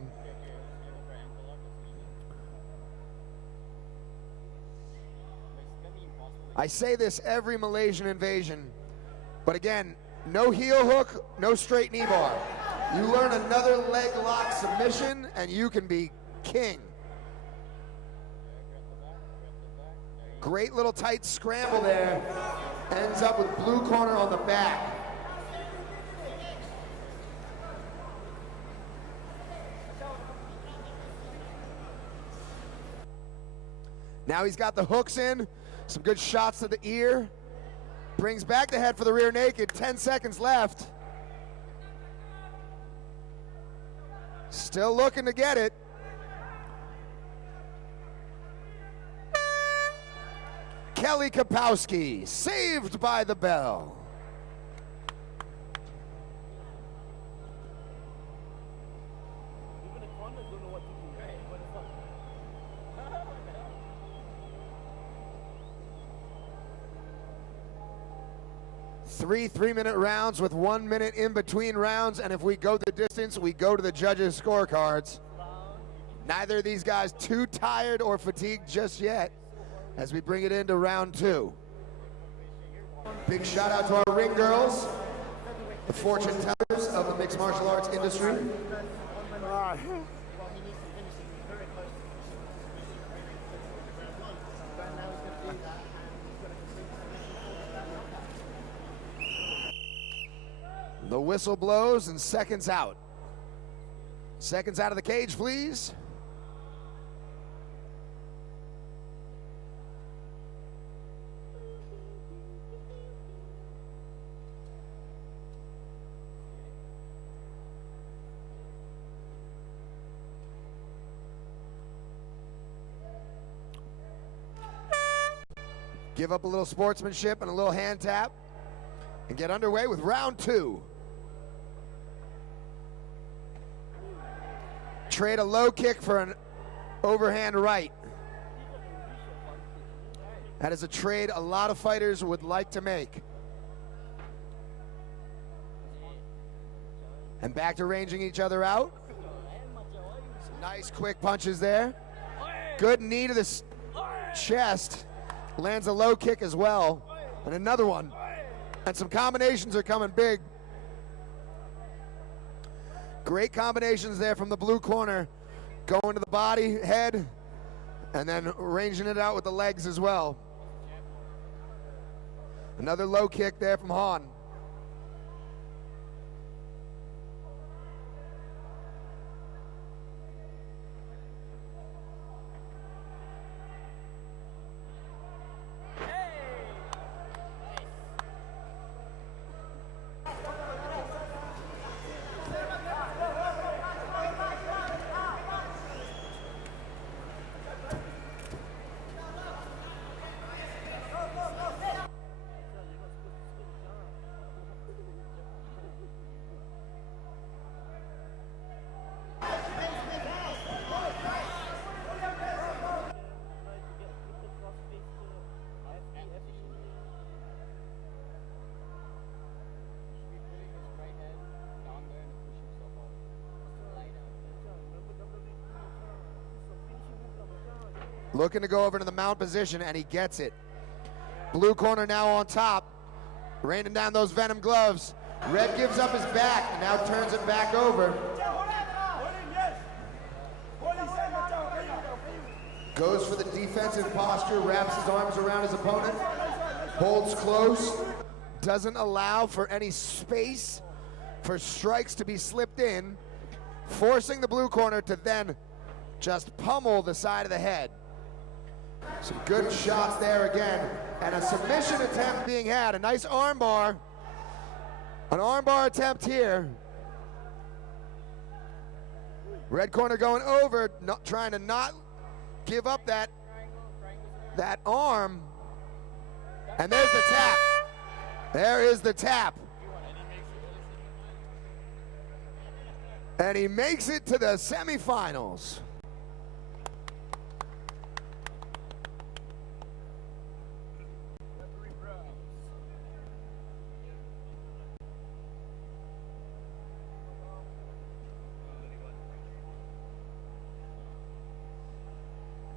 I say this every Malaysian Invasion, but again, no heel hook, no straight knee bar. You learn another leg lock submission and you can be king. Great little tight scramble there. Ends up with blue corner on the back. Now he's got the hooks in. Some good shots to the ear. Brings back the head for the rear naked. 10 seconds left. Still looking to get it. Kelly Kapowski, saved by the bell. Even the corners don't know what to do. Right? What the fuck? Three 3-minute rounds with 1 minute in between rounds, and if we go the distance, we go to the judges' scorecards. Neither of these guys too tired or fatigued just yet as we bring it into round 2. Big shout out to our ring girls, the fortune tellers of the mixed martial arts industry. The whistle blows and seconds out. Seconds out of the cage, please. Give up a little sportsmanship and a little hand tap and get underway with round 2. Trade a low kick for an overhand right. That is a trade a lot of fighters would like to make. And back to ranging each other out. Some nice quick punches there. Good knee to the chest. Lands a low kick as well. And another one. And some combinations are coming big. Great combinations there from the blue corner. Going to the body, head, and then ranging it out with the legs as well. Another low kick there from Han. Looking to go over to the mount position, and he gets it. Blue corner now on top, raining down those Venom gloves. Red gives up his back and now turns it back over. Goes for the defensive posture, wraps his arms around his opponent, holds close, doesn't allow for any space for strikes to be slipped in, forcing the blue corner to then just pummel the side of the head. Some good shots there again, and a submission attempt being had. A nice armbar. An armbar attempt here. Red corner going over, not trying to not give up that arm. And there's the tap. There is the tap. And he makes it to the semifinals.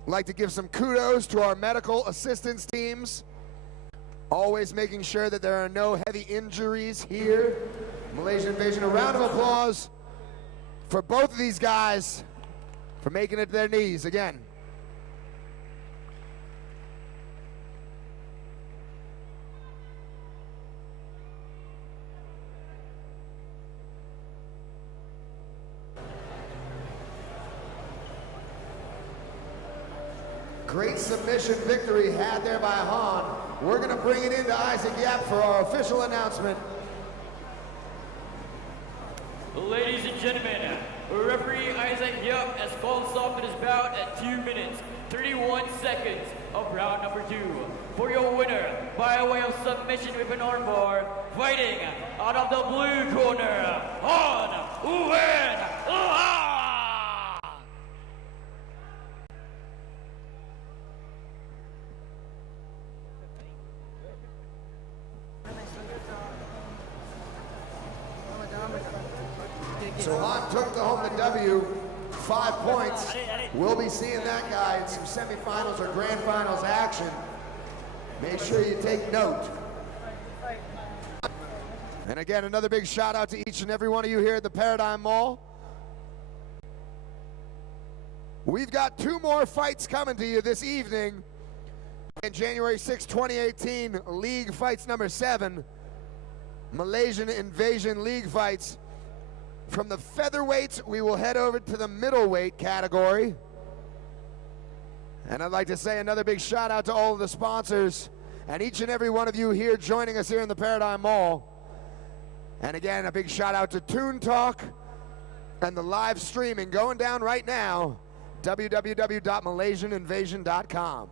I'd like to give some kudos to our medical assistance teams, always making sure that there are no heavy injuries here. Malaysian Invasion, a round of applause for both of these guys for making it to their knees again. Great submission victory had there by Han. We're going to bring it into Isaac Yap for our official announcement. Ladies and gentlemen, referee Isaac Yap has called stop in his bout at 2 minutes, 31 seconds of round number 2. For your winner, by way of submission with an armbar, fighting out of the blue corner, Han Uwen. So Han took the home the W, 5 points. We'll be seeing that guy in some semifinals or grand finals action. Make sure you take note. And again, another big shout out to each and every one of you here at the Paradigm Mall. We've got 2 more fights coming to you this evening. And January 6, 2018, League Fights number 7, Malaysian Invasion League Fights. From the featherweights, we will head over to the middleweight category. And I'd like to say another big shout out to all of the sponsors and each and every one of you here joining us here in the Paradigm Mall. And again, a big shout out to Toon Talk and the live streaming going down right now, www.malaysianinvasion.com.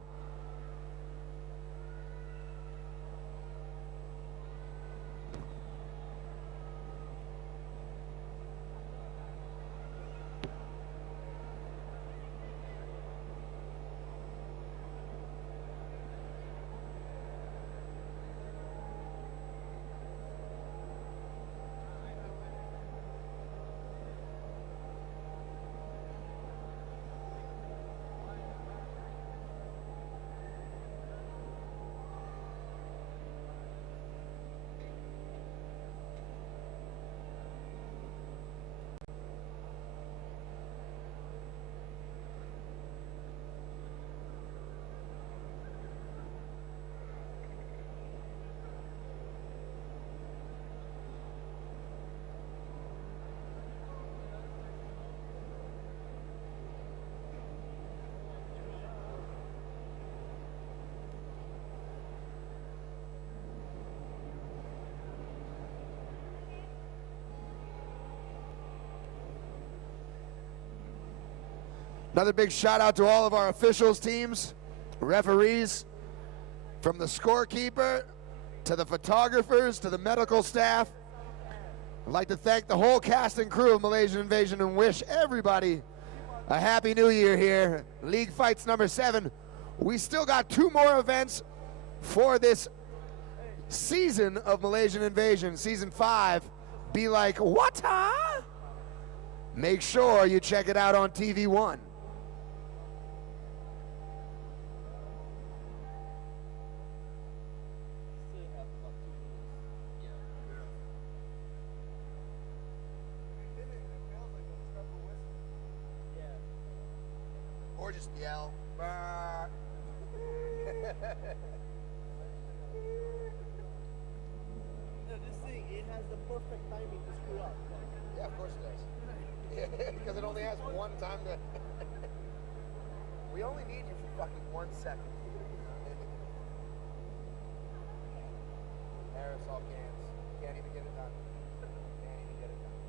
Another big shout out to all of our officials teams, referees, from the scorekeeper to the photographers to the medical staff. I'd like to thank the whole cast and crew of Malaysian Invasion and wish everybody a happy new year here. League Fights number 7. We still got 2 more events for this season of Malaysian Invasion, season 5. Be like, what, huh? Make sure you check it out on TV1. Or just yell. Brr. No, this thing, it has the perfect timing to screw up. Yeah, of course it does. Because it only has one time to. We only need you for fucking 1 second. Aerosol cans. Can't even get it done. Can't even get it done.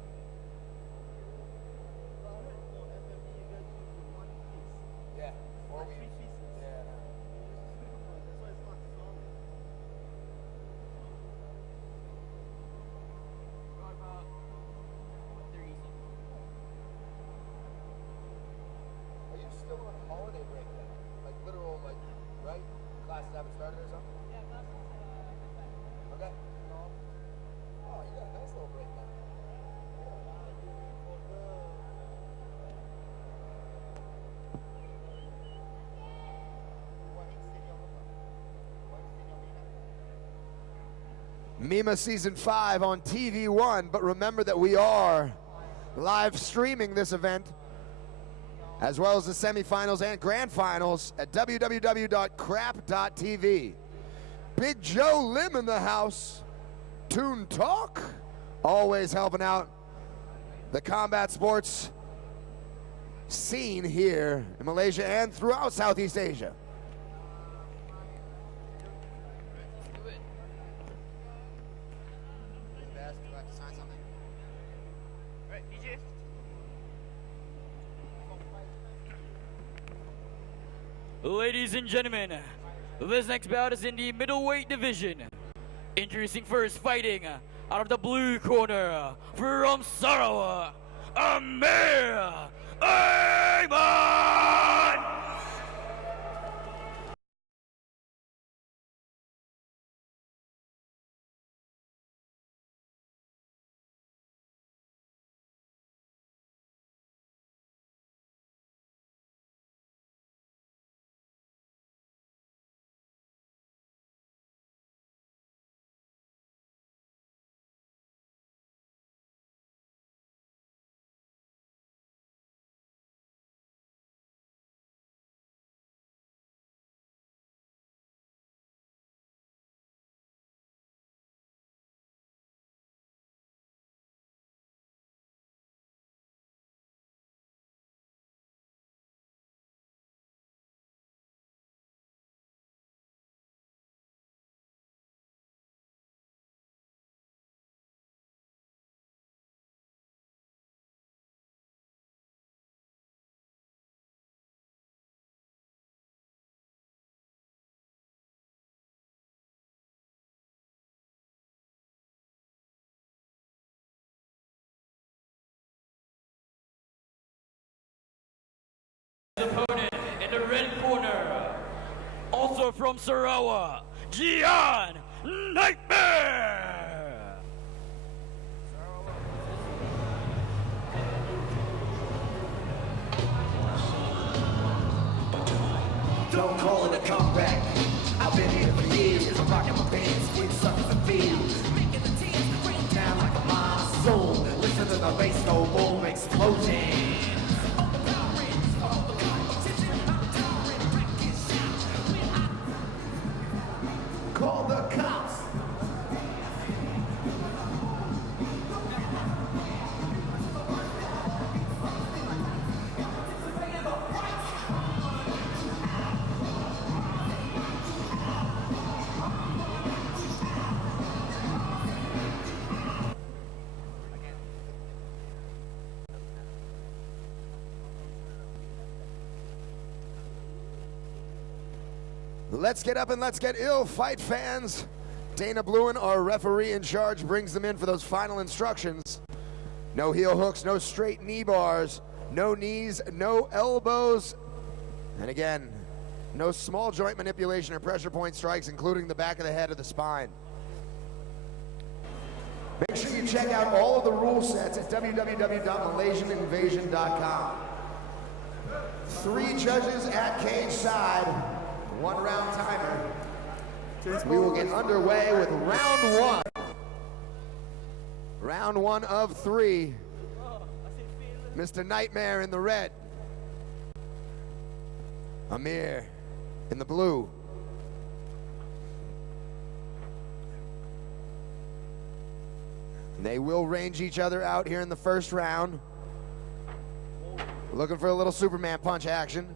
Well, I heard for FME you guys use one piece. Yeah. Or Like we. 3 pieces. Yeah. That's why it's not solid. Are you still on holiday break then? Like literal, like, right? Classes haven't started or something? Yeah, classes okay. No. Oh, you got a nice little break then. Mimma Season 5 on TV1, but remember that we are live streaming this event as well as the semifinals and grand finals at www.crap.tv. Big Joe Lim in the house. Toon Talk, always helping out the combat sports scene here in Malaysia and throughout Southeast Asia. Ladies and gentlemen, this next bout is in the middleweight division. Introducing first, fighting out of the blue corner from Sarawak, Amir Ayman! opponent in the red corner, also from Sarawak, Gian Nightmare! Don't call it a comeback. I've been here for years. I'm rocking my pants with suckers and feels. Making the tears rain down like a monsoon. Listen to the bass go boom explosion. Call the cops. Let's get up and let's get ill, fight fans. Dana Bluen, our referee in charge, brings them in for those final instructions. No heel hooks, no straight knee bars, no knees, no elbows, and again, no small joint manipulation or pressure point strikes, including the back of the head or the spine. Make sure you check out all of the rule sets at www.malaysianinvasion.com. 3 judges at cage side, 1 round timer. We will get underway with round 1. Round 1 of 3. Mr. Nightmare in the red. Amir in the blue. They will range each other out here in the first round. Looking for a little Superman punch action.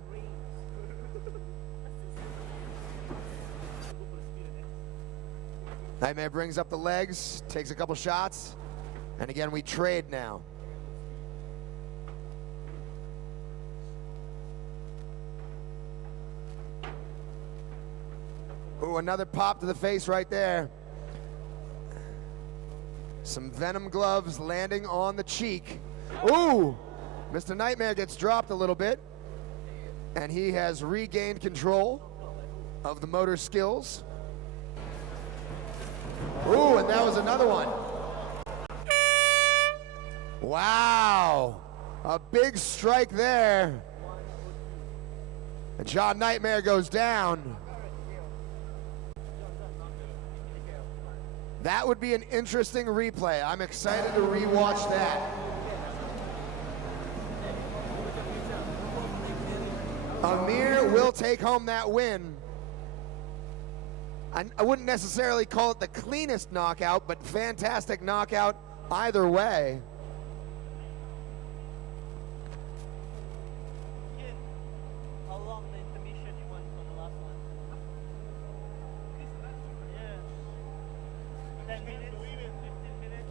Nightmare brings up the legs, takes a couple shots, and again we trade now. Ooh, another pop to the face right there. Some Venom gloves landing on the cheek. Ooh, Mr. Nightmare gets dropped a little bit, and he has regained control of the motor skills. Ooh, and that was another one. Wow, a big strike there. And John Nightmare goes down. That would be an interesting replay. I'm excited to rewatch that. Amir will take home that win. I wouldn't necessarily call it the cleanest knockout, but fantastic knockout either way. How long the intermission you went for the last one? Yeah. 10 minutes? 15 minutes?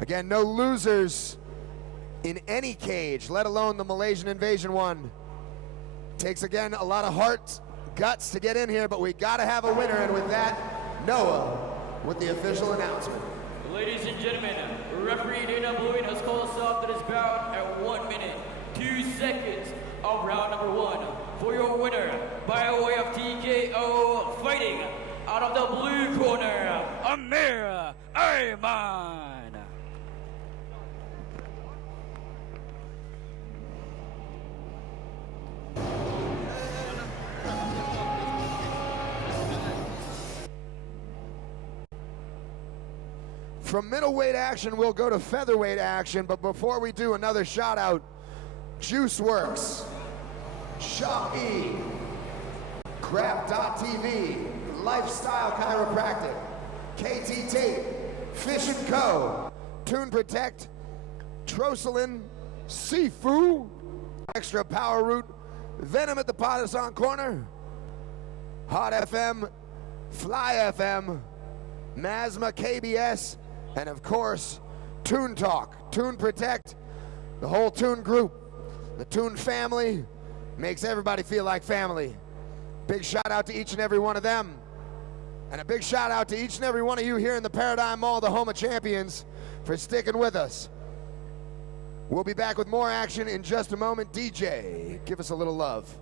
Again, no losers in any cage, let alone the Malaysian Invasion one. Takes again a lot of heart, guts to get in here, but we gotta have a winner, and with that, Noah with the official announcement. Ladies and gentlemen, referee Dana Bluen has called us off to this bout at 1 minute, 2 seconds of round number 1. For your winner, by way of TKO, fighting out of the blue corner, Amir Ayman. From middleweight action, we'll go to featherweight action, but before we do, another shout out. Juice Works, Shop E, Crap.tv, Lifestyle Chiropractic, KTT, Fish & Co, Tune Protect, Trocelin, Sifu, Extra Power Root, Venom at the Partisan Corner, Hot FM, Fly FM, Masma KBS, and of course, Toon Talk, Toon Protect, the whole Toon group, the Toon family, makes everybody feel like family. Big shout out to each and every one of them. And a big shout out to each and every one of you here in the Paradigm Mall, the home of champions, for sticking with us. We'll be back with more action in just a moment. DJ, give us a little love.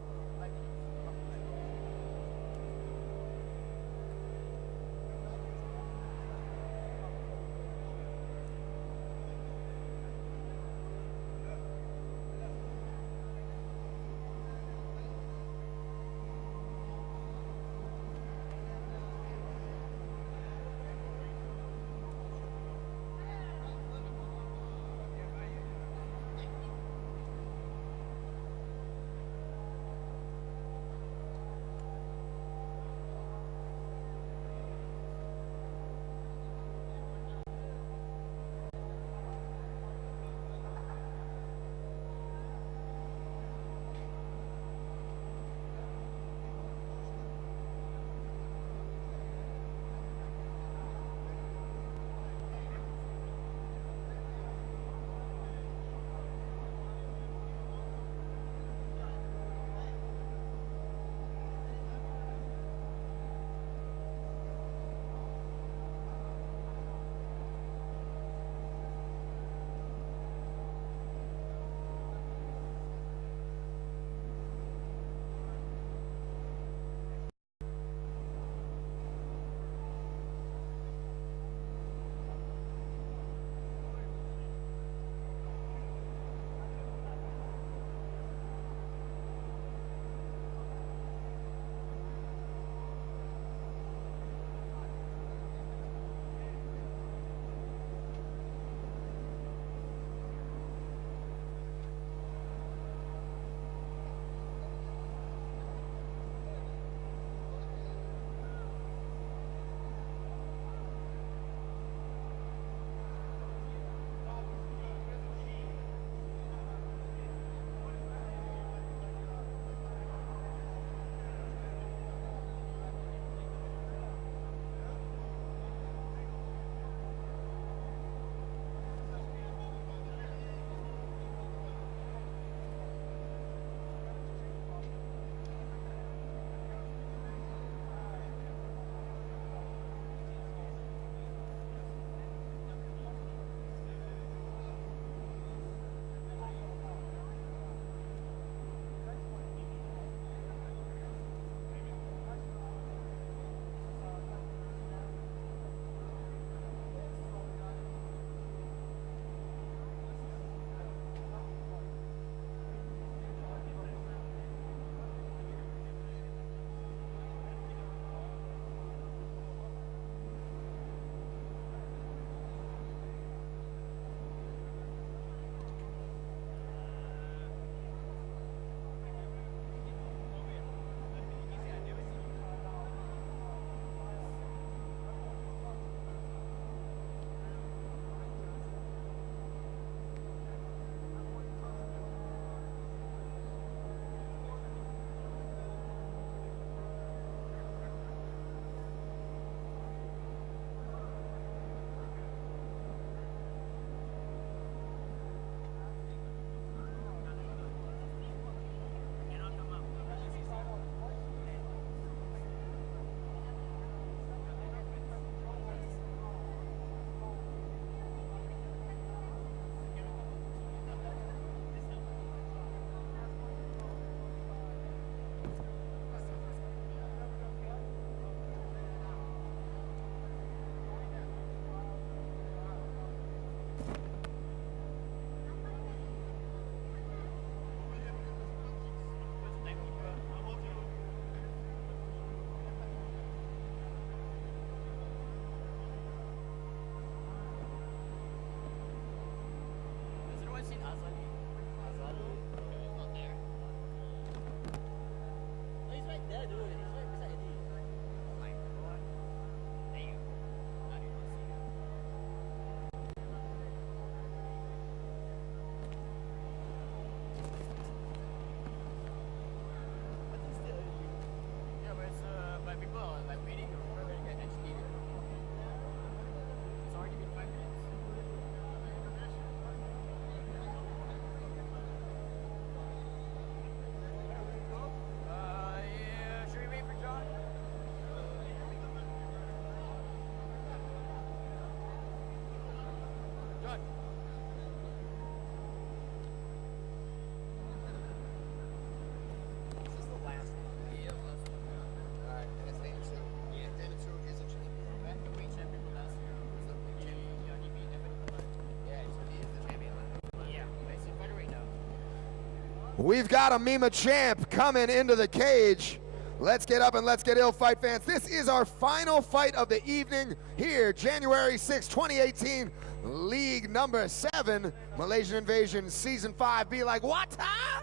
We've got a Mimma champ coming into the cage. Let's get up and let's get ill, fight fans. This is our final fight of the evening here, January 6, 2018, League number 7, Malaysian Invasion Season 5. Be like, what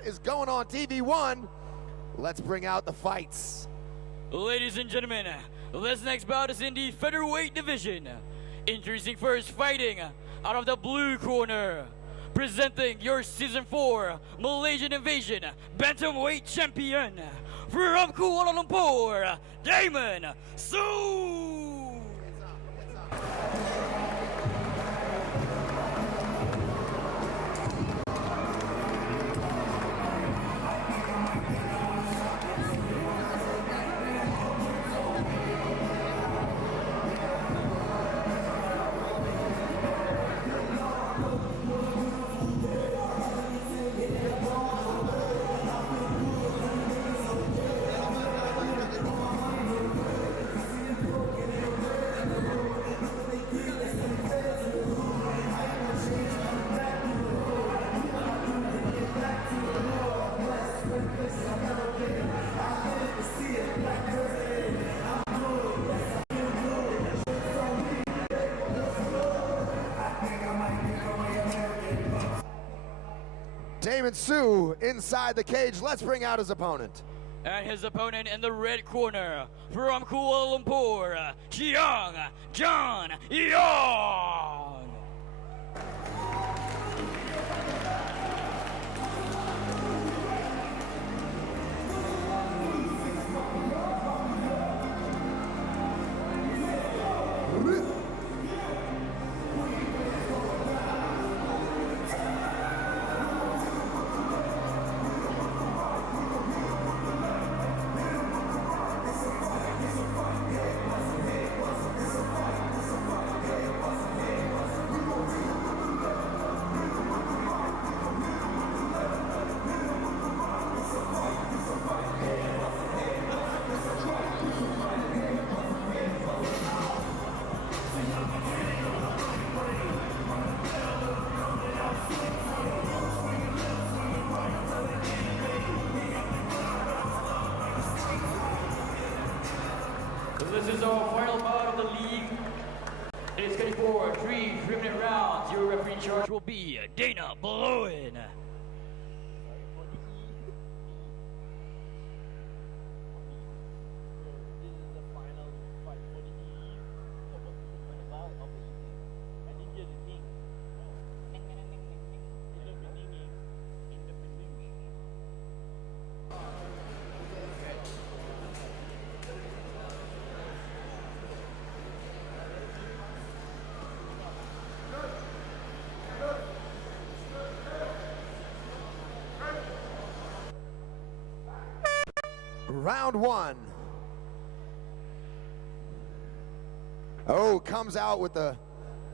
is going on TV1? Let's bring out the fights. Ladies and gentlemen, this next bout is in the featherweight division. Introducing first, fighting out of the blue corner, presenting your Season 4 Malaysian Invasion Bantamweight Champion from Kuala Lumpur, Damon Su. Damon Su inside the cage. Let's bring out his opponent. And his opponent in the red corner, from Kuala Lumpur, Chiang John Yong. This is our final bout of the league. It is scheduled for 3 3-minute rounds. Your referee in charge will be Dana Blowen. This is the final fight for the bout of the evening. And in the ring, in the beginning, Round 1. Oh, comes out with the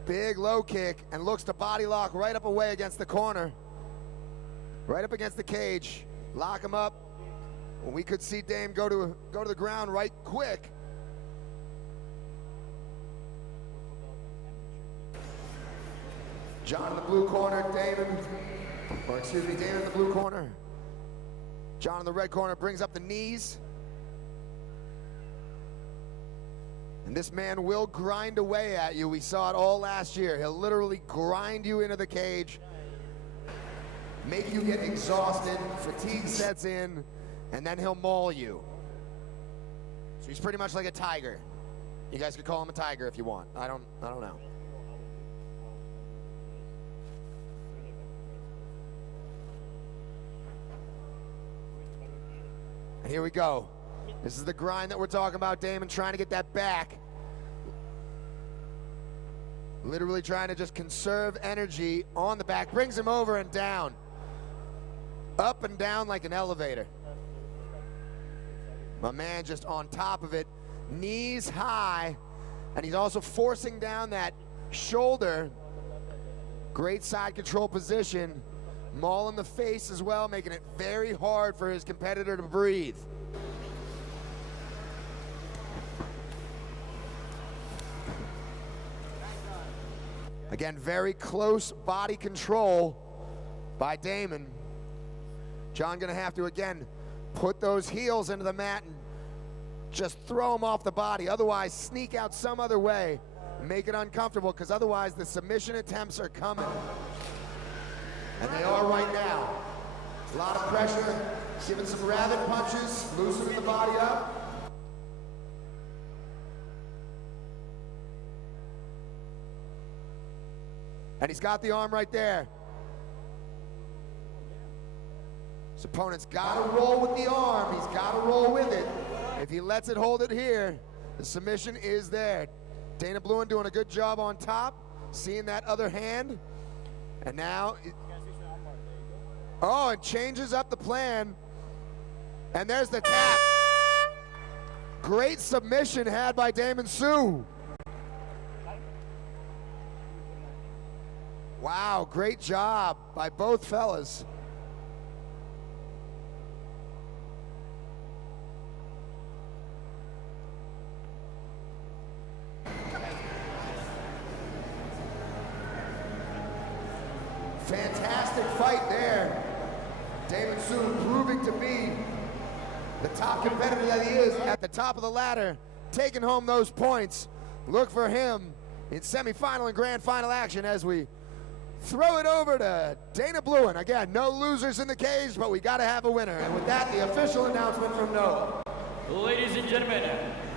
big low kick and looks to body lock right up away against the corner. Right up against the cage. Lock him up. We could see Dame go to the ground right quick. John in the blue corner, Damon in the blue corner. John in the red corner brings up the knees. And this man will grind away at you. We saw it all last year. He'll literally grind you into the cage, make you get exhausted, fatigue sets in, and then he'll maul you. So he's pretty much like a tiger. You guys could call him a tiger if you want. I don't know. And here we go. This is the grind that we're talking about, Damon, trying to get that back. Literally trying to just conserve energy on the back. Brings him over and down. Up and down like an elevator. My man just on top of it. Knees high. And he's also forcing down that shoulder. Great side control position. Maul in the face as well, making it very hard for his competitor to breathe. Again, very close body control by Damon. John gonna have to, again, put those heels into the mat and just throw them off the body. Otherwise, sneak out some other way. Make it uncomfortable, because otherwise the submission attempts are coming. And they are right now. A lot of pressure, giving some rabbit punches, loosening the body up. And he's got the arm right there. His opponent's got to roll with the arm. He's got to roll with it. If he lets it hold it here, the submission is there. Dana Bluen doing a good job on top, seeing that other hand. And now, oh, it changes up the plan. And there's the tap. Great submission had by Damon Sue. Wow, great job by both fellas. Fantastic fight there. Damon Sue proving to be the top competitor that he is at the top of the ladder, taking home those points. Look for him in semifinal and grand final action as we throw it over to Dana Bluen. Again, no losers in the cage, but we got to have a winner. And with that, the official announcement from Noah. Ladies and gentlemen,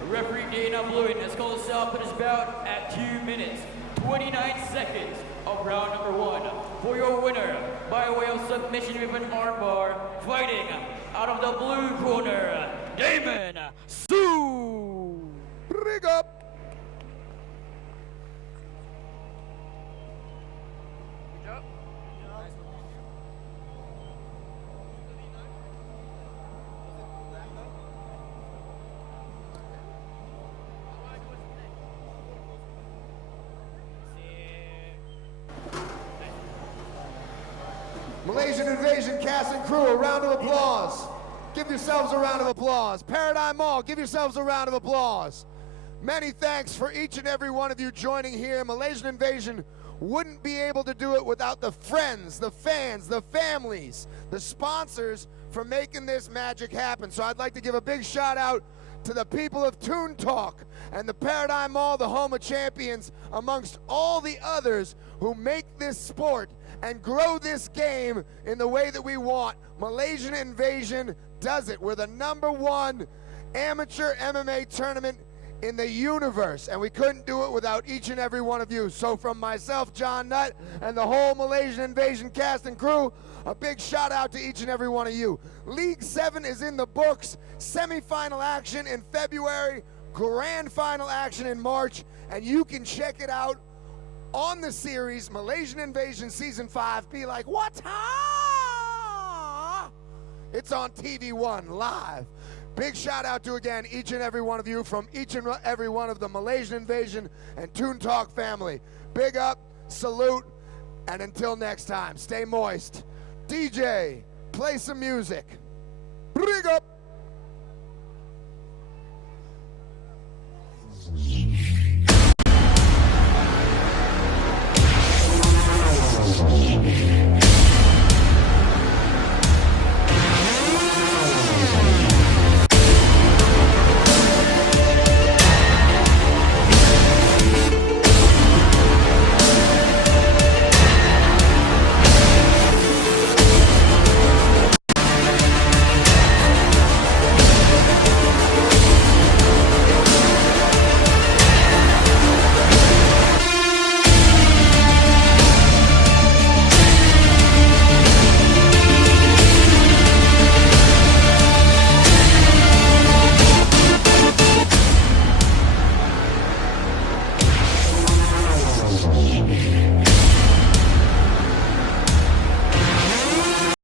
referee Dana Bluen has called us out for his bout at 2 minutes, 29 seconds of round number 1. For your winner, by way of submission with an armbar, fighting out of the blue corner, Damon Sue. Bring up. Malaysian Invasion cast and crew, a round of applause. Give yourselves a round of applause. Paradigm Mall, give yourselves a round of applause. Many thanks for each and every one of you joining here. Malaysian Invasion wouldn't be able to do it without the friends, the fans, the families, the sponsors for making this magic happen. So I'd like to give a big shout out to the people of Toon Talk and the Paradigm Mall, the home of champions, amongst all the others who make this sport and grow this game in the way that we want. Malaysian Invasion does it. We're the #1 amateur MMA tournament in the universe, and we couldn't do it without each and every one of you. So from myself, John Nutt, and the whole Malaysian Invasion cast and crew, a big shout out to each and every one of you. League 7 is in the books. Semi-final action in February, grand final action in March, and you can check it out on the series, Malaysian Invasion Season 5. Be like, what? It's on TV1 live. Big shout out to, again, each and every one of you from each and every one of the Malaysian Invasion and Toon Talk family. Big up, salute, and until next time, stay moist. DJ, play some music. Big up.